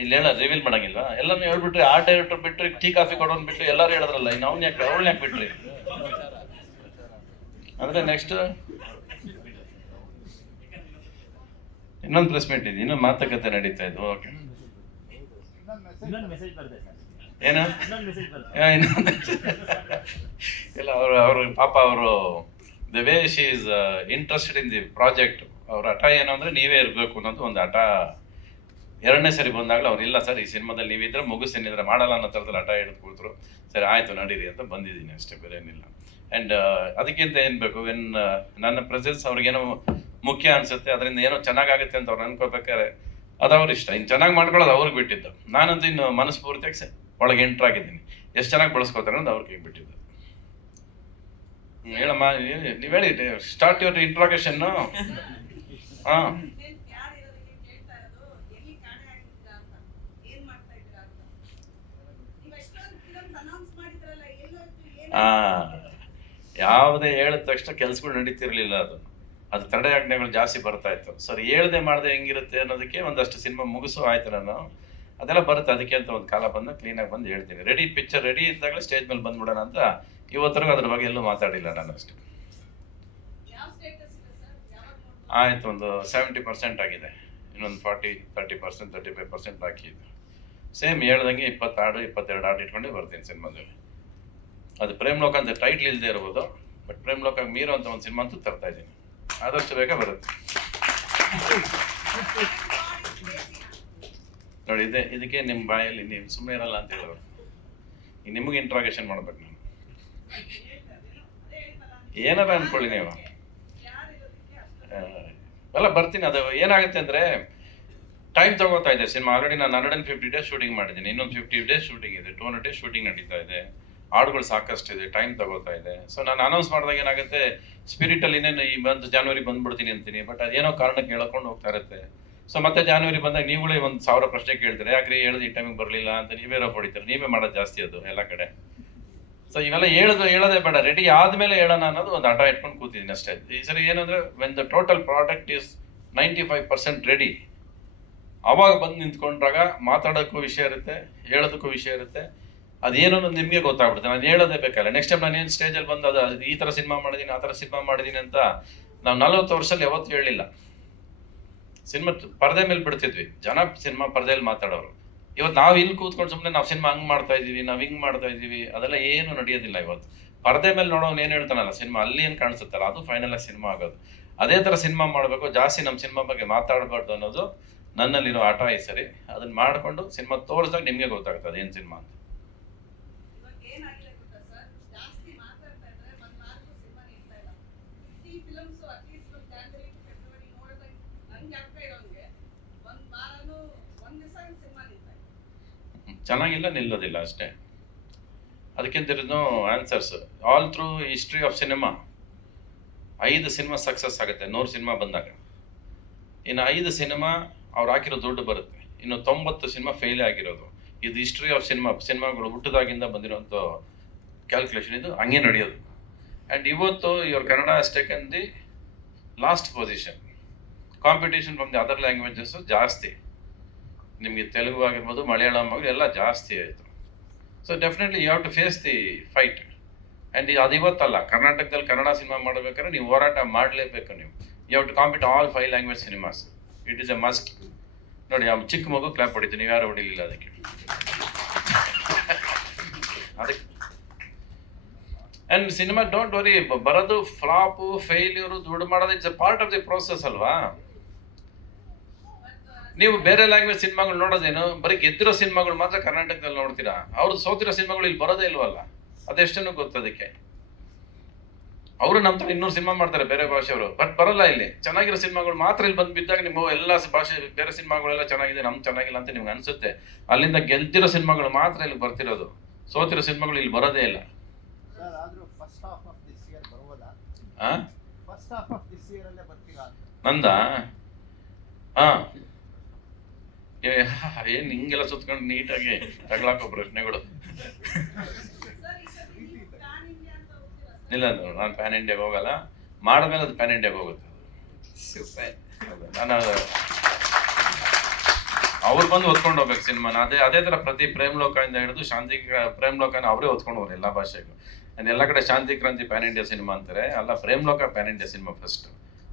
ಇಲ್ಲಿ ಹೇಳ ರಿವೀಲ್ ಮಾಡಂಗಿಲ್ವಾ? ಎಲ್ಲಾನು ಹೇಳ್ಬಿಟ್ರಿ. ಆ ಡೈರೆಕ್ಟರ್ ಬಿಟ್ರಿ, ಟೀ ಕಾಫಿ ಕೊಡೋನ್ ಬಿಟ್ಟು ಎಲ್ಲಾರು ಹೇಳಿದ್ರಲ್ಲ, ಇನ್ನು ಅವ್ನ ಯಾಕೆ ಅವಳನ್ನ ಯಾಕೆ ಬಿಟ್ರಿ? ಅಂದ್ರೆ ನೆಕ್ಸ್ಟ್ ಇನ್ನೊಂದು ಪ್ರೆಸ್ ಮೀಟ್ ಇದೆ, ಇನ್ನೊಂದು ಮಾತುಕತೆ ನಡೀತಾ ಇದ್ವು. ಓಕೆ, ಏನ ಇಲ್ಲ ಅವರು ಪಾಪ ಅವರು the way she is interested in the project. ಅವ್ರ ಹಠ ಏನು ಅಂದ್ರೆ ನೀವೇ ಇರಬೇಕು ಅನ್ನೋದು ಒಂದು ಹಠ. 2ನೇ ಸರಿ ಬಂದಾಗಲೂ ಅವ್ರು ಇಲ್ಲ ಸರ್ ಈ ಸಿನಿಮಾದಲ್ಲಿ ನೀವಿದ್ರೆ ಮುಗಿಸ್ತೀನಿದ್ರೆ ಮಾಡಲ್ಲ ಅನ್ನೋ ಥರದಲ್ಲಿ ಹಠ ಹಿಡಿದು ಕೂತ್ರು. ಸರಿ ಆಯ್ತು ನಡೀರಿ ಅಂತ ಬಂದಿದ್ದೀನಿ ಅಷ್ಟೇ, ಬೇರೆ ಏನಿಲ್ಲ. ಆ್ಯಂಡ್ ಅದಕ್ಕಿಂತ ಏನು ಬೇಕು, ನನ್ನ ಪ್ರೆಸೆನ್ಸ್ ಅವ್ರಿಗೇನೋ ಮುಖ್ಯ ಅನ್ಸುತ್ತೆ, ಅದರಿಂದ ಏನೋ ಚೆನ್ನಾಗಾಗುತ್ತೆ ಅಂತ ಅವ್ರು ಅನ್ಕೋಬೇಕಾದ್ರೆ ಅದು ಅವ್ರ ಇಷ್ಟ. ಇನ್ನು ಚೆನ್ನಾಗಿ ಮಾಡ್ಕೊಳ್ಳೋದು ಅವ್ರಿಗೆ ಬಿಟ್ಟಿದ್ದು. ನಾನಂತೂ ಇನ್ನು ಮನಸ್ಫೂರ್ತಿಯಾಗಿ ಒಳಗೆ ಎಂಟ್ರಾಗಿದ್ದೀನಿ. ಎಷ್ಟು ಚೆನ್ನಾಗಿ ಬಳಸ್ಕೋತಾರೆ ಅನ್ನೋದು ಅವ್ರಿಗೆ ಬಿಟ್ಟಿದ್ದು. ಹೇಳಮ್ಮ, ನೀವು ಹೇಳಿ, ಸ್ಟಾರ್ಟ್ ಯುವರ್ ಇಂಟ್ರಾಗೇಷನ್ನು. ಹಾಂ ಯಾವುದೇ ಹೇಳಿದ ತಕ್ಷಣ ಕೆಲ್ಸಗಳು ನಡೀತಿರ್ಲಿಲ್ಲ. ಅದು ತಡೆಯಾಜ್ಞೆಗಳು ಜಾಸ್ತಿ ಬರ್ತಾ ಇತ್ತು. ಸರ್ ಹೇಳ್ದೆ ಮಾಡದೆ ಹೆಂಗಿರುತ್ತೆ ಅನ್ನೋದಕ್ಕೆ ಒಂದಷ್ಟು ಸಿನಿಮಾ ಮುಗಿಸು ಆಯ್ತು. ನಾನು ಅದೆಲ್ಲ ಬರುತ್ತೆ, ಅದಕ್ಕೆ ಅಂತ ಒಂದು ಕಾಲ ಬಂದ ಕ್ಲೀನಾಗಿ ಬಂದು ಹೇಳ್ತೀನಿ. ರೆಡಿ ಪಿಕ್ಚರ್ ರೆಡಿ ಇದ್ದಾಗಲೇ ಸ್ಟೇಜ್ ಮೇಲೆ ಬಂದ್ಬಿಡೋಣ ಅಂತ ಇವತ್ತರೆಗೂ ಅದ್ರ ಬಗ್ಗೆ ಎಲ್ಲೂ ಮಾತಾಡಿಲ್ಲ ನಾನು ಅಷ್ಟೇ. ಆಯ್ತು, ಒಂದು 70% ಆಗಿದೆ, ಇನ್ನೊಂದು 40-30%, 35% ಬಾಕಿ ಇದೆ. ಸೇಮ್ ಹೇಳ್ದಂಗೆ 22 ಹಾಡು ಇಟ್ಕೊಂಡೇ ಬರ್ತೀನಿ ಸಿನಿಮಾದಲ್ಲಿ. ಅದು ಪ್ರೇಮ್ ಲೋಕ ಅಂತ ಟೈಟ್ಲ್ ಇಲ್ಲದೆ ಇರ್ಬೋದು, ಬಟ್ ಪ್ರೇಮ್ ಲೋಕ ಮೀರೋ ಅಂತ ಒಂದು ಸಿನಿಮಾ ಅಂತೂ ತರ್ತಾ ಇದ್ದೀನಿ. ಆದಷ್ಟು ಬೇಗ ಬರುತ್ತೆ ನೋಡಿ. ಇದಕ್ಕೆ ನಿಮ್ಮ ಬಾಯಲ್ಲಿ ನೀವು ಸುಮ್ಮನೆ ಇರಲ್ಲ ಅಂತ ಹೇಳೋರು. ಈಗ ನಿಮಗೆ ಇಂಟ್ರಾಗೇಷನ್ ಮಾಡ್ಬೇಕು ನಾನು. ಏನಾರ ಅನ್ಕೊಳ್ಳಿ ನೀವು, ಎಲ್ಲ ಬರ್ತೀನಿ. ಅದು ಏನಾಗುತ್ತೆ ಅಂದರೆ ಟೈಮ್ ತಗೋತಾ ಇದೆ ಸಿನಿಮಾ. ಆಲ್ರೆಡಿ ನಾನು 150 days ಶೂಟಿಂಗ್ ಮಾಡಿದ್ದೀನಿ, ಇನ್ನೊಂದು 50 days ಶೂಟಿಂಗ್ ಇದೆ, 200 days ಶೂಟಿಂಗ್ ನಡೀತಾ ಇದೆ, ಹಾಡುಗಳು ಸಾಕಷ್ಟು ಇದೆ, ಟೈಮ್ ತಗೋತಾ ಇದೆ. ಸೊ ನಾನು ಅನೌನ್ಸ್ ಮಾಡಿದಾಗ ಏನಾಗುತ್ತೆ, ಸ್ಪಿರಿಟಲ್ಲಿ ಇನ್ನೇನು ಈ ಜಾನ್ವರಿ ಬಂದ್ಬಿಡ್ತೀನಿ ಅಂತೀನಿ, ಬಟ್ ಅದೇನೋ ಕಾರಣಕ್ಕೆ ಹೇಳ್ಕೊಂಡು ಹೋಗ್ತಾ ಇರುತ್ತೆ. ಸೊ ಮತ್ತೆ ಜಾನ್ವರಿ ಬಂದಾಗ ನೀವುಗಳೇ 1000 ಪ್ರಶ್ನೆ ಕೇಳ್ತೀರಿ, ಯಾಕ್ರಿ ಹೇಳಿದ್ರೆ ಈ ಟೈಮಿಗೆ ಬರಲಿಲ್ಲ ಅಂತ ನೀವೇ ರೋಪ್ ಹೊಡಿತೀರಿ. ನೀವೇ ಮಾಡೋದು ಜಾಸ್ತಿ ಅದು ಎಲ್ಲ ಕಡೆ. ಸೊ ಇವೆಲ್ಲ ಹೇಳೋದೇ ಬೇಡ, ರೆಡಿ ಆದಮೇಲೆ ಹೇಳೋಣ ಅನ್ನೋದು ಒಂದು ಹಠ ಇಟ್ಕೊಂಡು ಕೂತಿದ್ದೀನಿ ಅಷ್ಟೇ. ಈ ಸರಿ ಏನಂದರೆ when the total product is 95% ready, ಅವಾಗ ಬಂದು ನಿಂತ್ಕೊಂಡ್ರಾಗ ಮಾತಾಡೋಕ್ಕೂ ವಿಷಯ ಇರುತ್ತೆ, ಹೇಳೋದಕ್ಕೂ ವಿಷಯ ಇರುತ್ತೆ. ಅದೇನೋ ನಿಮಗೆ ಗೊತ್ತಾಗ್ಬಿಡುತ್ತೆ. ನಾನು ಹೇಳೋದೇ ಬೇಕಲ್ಲ. ನೆಕ್ಸ್ಟ್ ಟೈಮ್ ನಾನು ಏನು ಸ್ಟೇಜಲ್ಲಿ ಬಂದು ಅದು ಈ ಥರ ಸಿನಿಮಾ ಮಾಡಿದ್ದೀನಿ, ಆ ಥರ ಸಿನಿಮಾ ಮಾಡಿದ್ದೀನಿ ಅಂತ ನಾವು 40 ವರ್ಷದಲ್ಲಿ ಯಾವತ್ತೂ ಹೇಳಿಲ್ಲ. ಸಿನಿಮಾ ಪರದೆ ಮೇಲೆ ಬಿಡ್ತಿದ್ವಿ, ಜನ ಸಿನಿಮಾ ಪರದೆಯಲ್ಲಿ ಮಾತಾಡೋರು. ಇವತ್ತು ನಾವು ಇಲ್ಲಿ ಕೂತ್ಕೊಂಡು ಸುಮ್ಮನೆ ನಾವು ಸಿನಿಮಾ ಹಂಗೆ ಮಾಡ್ತಾ ಇದ್ದೀವಿ, ನಾವು ಹಿಂಗೆ ಮಾಡ್ತಾ ಇದ್ದೀವಿ, ಅದೆಲ್ಲ ಏನು ನಡೆಯೋದಿಲ್ಲ. ಇವತ್ತು ಪರದೆ ಮೇಲೆ ನೋಡೋನು ಏನು ಹೇಳ್ತಾನಲ್ಲ, ಸಿನಿಮಾ ಅಲ್ಲಿ ಏನು ಕಾಣಿಸುತ್ತಲ್ಲ ಅದು ಫೈನಲ್ ಆಗಿ ಸಿನಿಮಾ ಆಗೋದು. ಅದೇ ಥರ ಸಿನಿಮಾ ಮಾಡಬೇಕು, ಜಾಸ್ತಿ ನಮ್ಮ ಸಿನಿಮಾ ಬಗ್ಗೆ ಮಾತಾಡಬಾರ್ದು ಅನ್ನೋದು ನನ್ನಲ್ಲಿರೋ ಆಟ. ಈ ಸರಿ ಅದನ್ನ ಮಾಡಿಕೊಂಡು ಸಿನಿಮಾ ತೋರಿಸಿದಾಗ ನಿಮಗೆ ಗೊತ್ತಾಗ್ತದೆ ಏನು ಸಿನಿಮಾ ಅಂತ. ಚೆನ್ನಾಗಿಲ್ಲ, ನಿಲ್ಲೋದಿಲ್ಲ ಅಷ್ಟೇ. ಅದಕ್ಕಿಂತ no answers. All through history of cinema 5 cinema success ಆಗುತ್ತೆ 100 ಸಿನಿಮಾ ಬಂದಾಗ. ಇನ್ನು 5 ಸಿನಿಮಾ ಅವ್ರು ಹಾಕಿರೋ ದುಡ್ಡು ಬರುತ್ತೆ, ಇನ್ನು 90 ಸಿನಿಮಾ ಫೇಲ್ ಆಗಿರೋದು. ಇದು ಹಿಸ್ಟ್ರಿ ಆಫ್ ಸಿನಿಮಾಗಳು ಹುಟ್ಟಿದಾಗಿಂದ ಬಂದಿರೋಂಥ ಕ್ಯಾಲ್ಕುಲೇಷನ್. ಇದು ಹಂಗೆ ನಡೆಯೋದು. ಆ್ಯಂಡ್ ಇವತ್ತು your Kannada has taken the last position. Competition from the other languages ಜಾಸ್ತಿ. ನಿಮಗೆ ತೆಲುಗು ಆಗಿರ್ಬೋದು, ಮಲಯಾಳಂ ಆಗಿರ್ಬೋದು, ಎಲ್ಲ ಜಾಸ್ತಿ ಆಯಿತು. So definitely you have to face the fight. And ಅದು ಇವತ್ತಲ್ಲ, ಕರ್ನಾಟಕದಲ್ಲಿ ಕನ್ನಡ ಸಿನಿಮಾ ಮಾಡಬೇಕಾದ್ರೆ ನೀವು ಹೋರಾಟ ಮಾಡಲೇಬೇಕು. ನೀವು you have to compete all 5 language cinemas. It is a must. ನೋಡಿ, ಆ ಚಿಕ್ಕ ಮಗು ಕ್ಲಾಪ್ ಹೊಡಿತೀವಿ, ನೀವು ಯಾರು ಹೊಡಿಲಿಲ್ಲ ಅದಕ್ಕೆ. ಆ್ಯಂಡ್ ಸಿನಿಮಾ ಡೋಂಟ್ ವರಿ, ಬರೋದು ಫ್ಲಾಪು, ಫೇಲ್ಯೂರು, ದುಡ್ಡು ಮಾಡೋದು it's A part of the process ಅಲ್ವಾ. ನೀವು ಬೇರೆ ಲ್ಯಾಂಗ್ವೇಜ್ ಸಿನಿಮಾಗಳು ನೋಡೋದೇನು, ಬರೀ ಗೆದ್ದಿರೋ ಸಿನಿಮಾಗಳು ಮಾತ್ರ ಕರ್ನಾಟಕದಲ್ಲಿ ನೋಡ್ತೀರಾ. ಅವ್ರದ್ದು ಸೋತಿರೋ ಸಿನಿಮಾಗಳು ಇಲ್ಲಿ ಬರೋದೇ ಇಲ್ವಲ್ಲ, ಅದೆಷ್ಟನ್ನು ಗೊತ್ತದಕ್ಕೆ. ಅವರು ನಮ್ಮ ಥರ 200 ಸಿನಿಮಾ ಮಾಡ್ತಾರೆ ಬೇರೆ ಭಾಷೆಯವರು, ಬಟ್ ಬರೋಲ್ಲ ಇಲ್ಲಿ. ಚೆನ್ನಾಗಿರೋ ಸಿನಿಮಾಗಳು ಮಾತ್ರ ಇಲ್ಲಿ ಬಂದು ಬಿದ್ದಾಗ ನಿಮ್ಮ ಎಲ್ಲ ಭಾಷೆ ಬೇರೆ ಸಿನಿಮಾಗಳೆಲ್ಲ ಚೆನ್ನಾಗಿದೆ, ನಮ್ಗೆ ಚೆನ್ನಾಗಿಲ್ಲ ಅಂತ ನಿಮ್ಗೆ ಅನಿಸುತ್ತೆ. ಅಲ್ಲಿಂದ ಗೆದ್ದಿರೋ ಸಿನಿಮಾಗಳು ಮಾತ್ರ ಇಲ್ಲಿ ಬರ್ತಿರೋದು, ಸೋತಿರೋ ಸಿನಿಮಾಗಳು ಇಲ್ಲಿ ಬರೋದೇ ಇಲ್ಲ. ನಂದ ಹಾಂ, ಏನು ಹಿಂಗೆಲ್ಲ ಸುತ್ಕೊಂಡು ನೀಟಾಗಿ ತಗೊಳಕೋ ಪ್ರಶ್ನೆಗಳು. ಇಲ್ಲ, ನಾನು ಪ್ಯಾನ್ ಇಂಡಿಯಾಗೆ ಹೋಗಲ್ಲ. ಮಾಡಿದ್ಮೇಲೆ ಅದು ಪ್ಯಾನ್ ಇಂಡಿಯಾಗೆ ಹೋಗುತ್ತೆ. ಸೂಪರ್. ನಾನು ಅವ್ರು ಬಂದು ಹೊತ್ಕೊಂಡು ಹೋಗ್ಬೇಕು ಸಿನಿಮಾನ. ಅದೇ ಥರ ಪ್ರತಿ ಪ್ರೇಮ್ ಲೋಕದಿಂದ ಹಿಡಿದು ಶಾಂತಿ ಪ್ರೇಮ್ ಲೋಕನ ಅವರೇ ಹೊತ್ಕೊಂಡು ಹೋಗ್ರು ಎಲ್ಲ ಭಾಷೆಗೂ. ಎಲ್ಲ ಕಡೆ ಶಾಂತಿ ಕ್ರಾಂತಿ ಪ್ಯಾನ್ ಇಂಡಿಯಾ ಸಿನಿಮಾ ಅಂತಾರೆ, ಅಲ್ಲ ಪ್ರೇಮ್ ಲೋಕ ಪ್ಯಾನ್ ಇಂಡಿಯಾ ಸಿನಿಮಾ.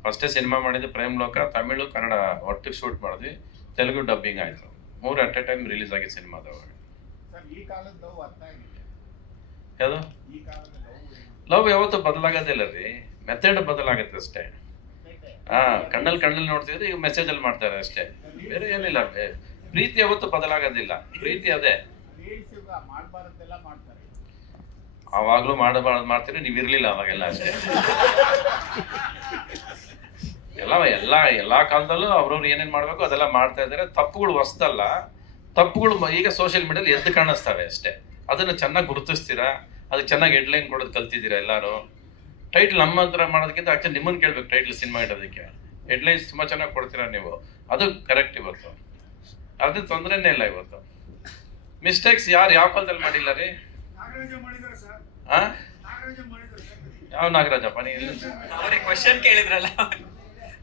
ಫಸ್ಟೇ ಸಿನಿಮಾ ಮಾಡಿದ್ದು ಪ್ರೇಮ್ ಲೋಕ, ತಮಿಳು ಕನ್ನಡ ಒಟ್ಟಿಗೆ ಶೂಟ್ ಮಾಡಿದ್ವಿ, ತೆಲುಗು ಡಬ್ಬಿಂಗ್ ಆಯಿತು. 3 ಅಟ್ ಎ ಟೈಮ್ ರಿಲೀಸ್ ಆಗಿದ್ದು ಸಿನಿಮಾದವಾಗ. ಯಾವುದು ಲವ್ ಯಾವತ್ತೂ ಬದಲಾಗೋದಿಲ್ಲ ರೀ, ಮೆಥಡ್ ಬದಲಾಗುತ್ತೆ ಅಷ್ಟೇ. ಕಣ್ಣಲ್ಲಿ ನೋಡ್ತಿದ್ರೆ ಈಗ ಮೆಸೇಜಲ್ಲಿ ಮಾಡ್ತಾರೆ ಅಷ್ಟೇ, ಬೇರೆ ಏನಿಲ್ಲ. ಪ್ರೀತಿ ಯಾವತ್ತೂ ಬದಲಾಗೋದಿಲ್ಲ, ಪ್ರೀತಿ ಅದೇ. ಅವಾಗಲೂ ಮಾಡ್ತೀರಿ, ನೀವು ಇರ್ಲಿಲ್ಲ ಅವಾಗೆಲ್ಲ ಅಷ್ಟೇ. ಎಲ್ಲ ಕಾಲದಲ್ಲೂ ಅವ್ರವ್ರು ಏನೇನು ಮಾಡಬೇಕು ಅದೆಲ್ಲ ಮಾಡ್ತಾ ಇದ್ದಾರೆ. ತಪ್ಪುಗಳು ಹೊಸದಲ್ಲ, ತಪ್ಪುಗಳು ಈಗ ಸೋಷಿಯಲ್ ಮೀಡಿಯಾದಲ್ಲಿ ಎದ್ದು ಕಾಣಿಸ್ತವೆ ಅಷ್ಟೇ. ಅದನ್ನು ಚೆನ್ನಾಗಿ ಗುರುತಿಸ್ತೀರಾ, ಅದಕ್ಕೆ ಚೆನ್ನಾಗಿ ಹೆಡ್ಲೈನ್ ಕೊಡೋದು ಕಲ್ತಿದ್ದೀರಾ ಎಲ್ಲರೂ. ಟೈಟ್ಲ್ ನಮ್ಮ ಹತ್ರ ಮಾಡೋದಕ್ಕಿಂತ ಆಕ್ಚುಲಿ ನಿಮ್ಮನ್ನು ಕೇಳಬೇಕು ಟೈಟ್ಲ್ ಸಿನಿಮಾ ಇಡೋದಕ್ಕೆ. ಹೆಡ್ಲೈನ್ಸ್ ತುಂಬ ಚೆನ್ನಾಗಿ ಕೊಡ್ತೀರಾ ನೀವು, ಅದು ಕರೆಕ್ಟ್. ಇವತ್ತು ಅದು ತೊಂದರೆನೇ ಇಲ್ಲ. ಇವತ್ತು ಮಿಸ್ಟೇಕ್ಸ್ ಯಾರು ಯಾವ ಕಾಲದಲ್ಲಿ ಮಾಡಿಲ್ಲ ರೀ. ಯಾವ ನಾಗರಾಜಪ್ಪ ನೀವು? ಅವರೇ ಕ್ವಶನ್ ಕೇಳಿದ್ರಲ್ಲ,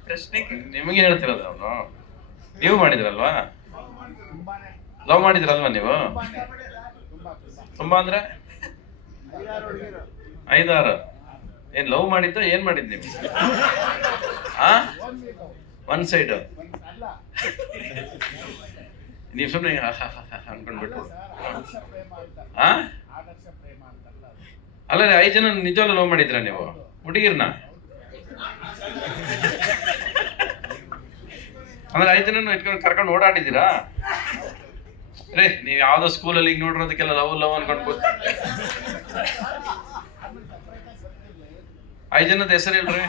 ಪ್ರಶ್ನೆ ನಿಮಗೆ ಹೇಳ್ತಿರೋದು ಅವನು. ನೀವು ಮಾಡಿದ್ರಲ್ವಾ? ಲವ್ ಮಾಡಿದ್ರಲ್ವಾ ನೀವು? ತುಂಬಾ ಅಂದ್ರೆ 5-6. ಏನ್ ಲವ್ ಮಾಡಿದ್ದು? ಏನ್ ಮಾಡಿದ್ ನೀವು? ಒನ್ ಸೈಡ್ ನೀವು ಸುಮ್ಮನೆ ಅನ್ಕೊಂಡ್ಬಿಟ್ಟು ಅಲ್ಲ ರೀ, 5 ಜನ ನಿಜವಾಗ್ಲೂ ಲವ್ ಮಾಡಿದ್ರ ನೀವು ಹುಡುಗಿರ್ನ? ಅಂದ್ರೆ 5 ಜನ ಇಟ್ಕೊಂಡು ಕರ್ಕೊಂಡು ಓಡಾಡಿದ್ದೀರಾ ರೇ? ನೀವ್ ಯಾವ್ದೋ ಸ್ಕೂಲಲ್ಲಿ ಈಗ ನೋಡಿರೋದಕ್ಕೆಲ್ಲ ಲವ್ ಅನ್ಕೊಂಡು ಕೂತ್ 5 ಜನದ ಹೆಸರು ಹೇಳ್ರಿ.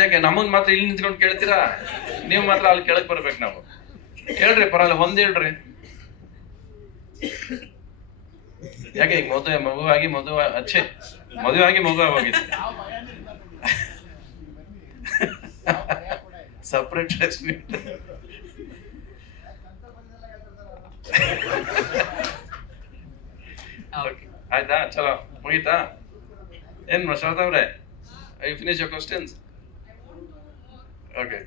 ಯಾಕೆ ನಮ್ಮನ್ ಮಾತ್ರ ಇಲ್ಲಿ ನಿಂತ್ಕೊಂಡು ಕೇಳ್ತೀರಾ? ನೀವು ಮಾತ್ರ ಅಲ್ಲಿ ಕೆಳಗ್ ಬರ್ಬೇಕು. ನಾವು ಹೇಳ್ರಿ, ಪರಲ್ಲ, ಒಂದ್ ಹೇಳ್ರಿ. ಯಾಕೆ ಈಗ ಮಗುವಾಗಿ ಮಗು ಹೋಗಿದೆ. ಸಪ್ರೇಟ್ ಆಯ್ತಾ? ಚಲೋ, ಮುಗೀತಾ? ಏನ್ ಶ್ರದ್ಧಾ ಅವ್ರೆ, I finish your questions? Okay,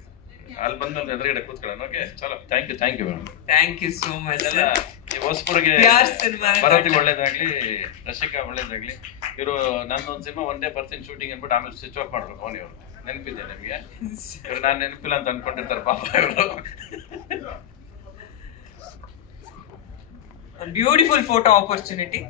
ಅಲ್ಲಿ ಬಂದ್ಮೇಲೆ ಎದುರುಗಡೆ ಕೂತ್ಕೊಳ್ಳೋಣ. ಓಕೆ, ಚಲೋ, thank you madam. Thank you so much. ಈ ಹೊಸಬರಿಗೆ ಭರತಿಗೆ ಒಳ್ಳೇದಾಗ್ಲಿ, ರಶಿಕಾ ಒಳ್ಳೇದಾಗ್ಲಿ. ಇವರು ನಂದೊಂದು ಸಿನಿಮಾ ಒಂದೇ ಬರ್ತೀನಿ ಶೂಟಿಂಗ್ ಅನ್ಬಿಟ್ಟು ಆಮೇಲೆ ಸ್ವಿಚ್ ಆಫ್ ಮಾಡ್ಬೇಕು. ಅವನು ಇವರು ನೆನಪಿದೆ ನಿಮಗೆ? ಇವ್ರು ನಾನು ನೆನಪಿಲ್ಲ ಅಂತ ಅನ್ಕೊಂಡಿರ್ತಾರೆ ಪಾಪ ಇವರು. Beautiful photo opportunity.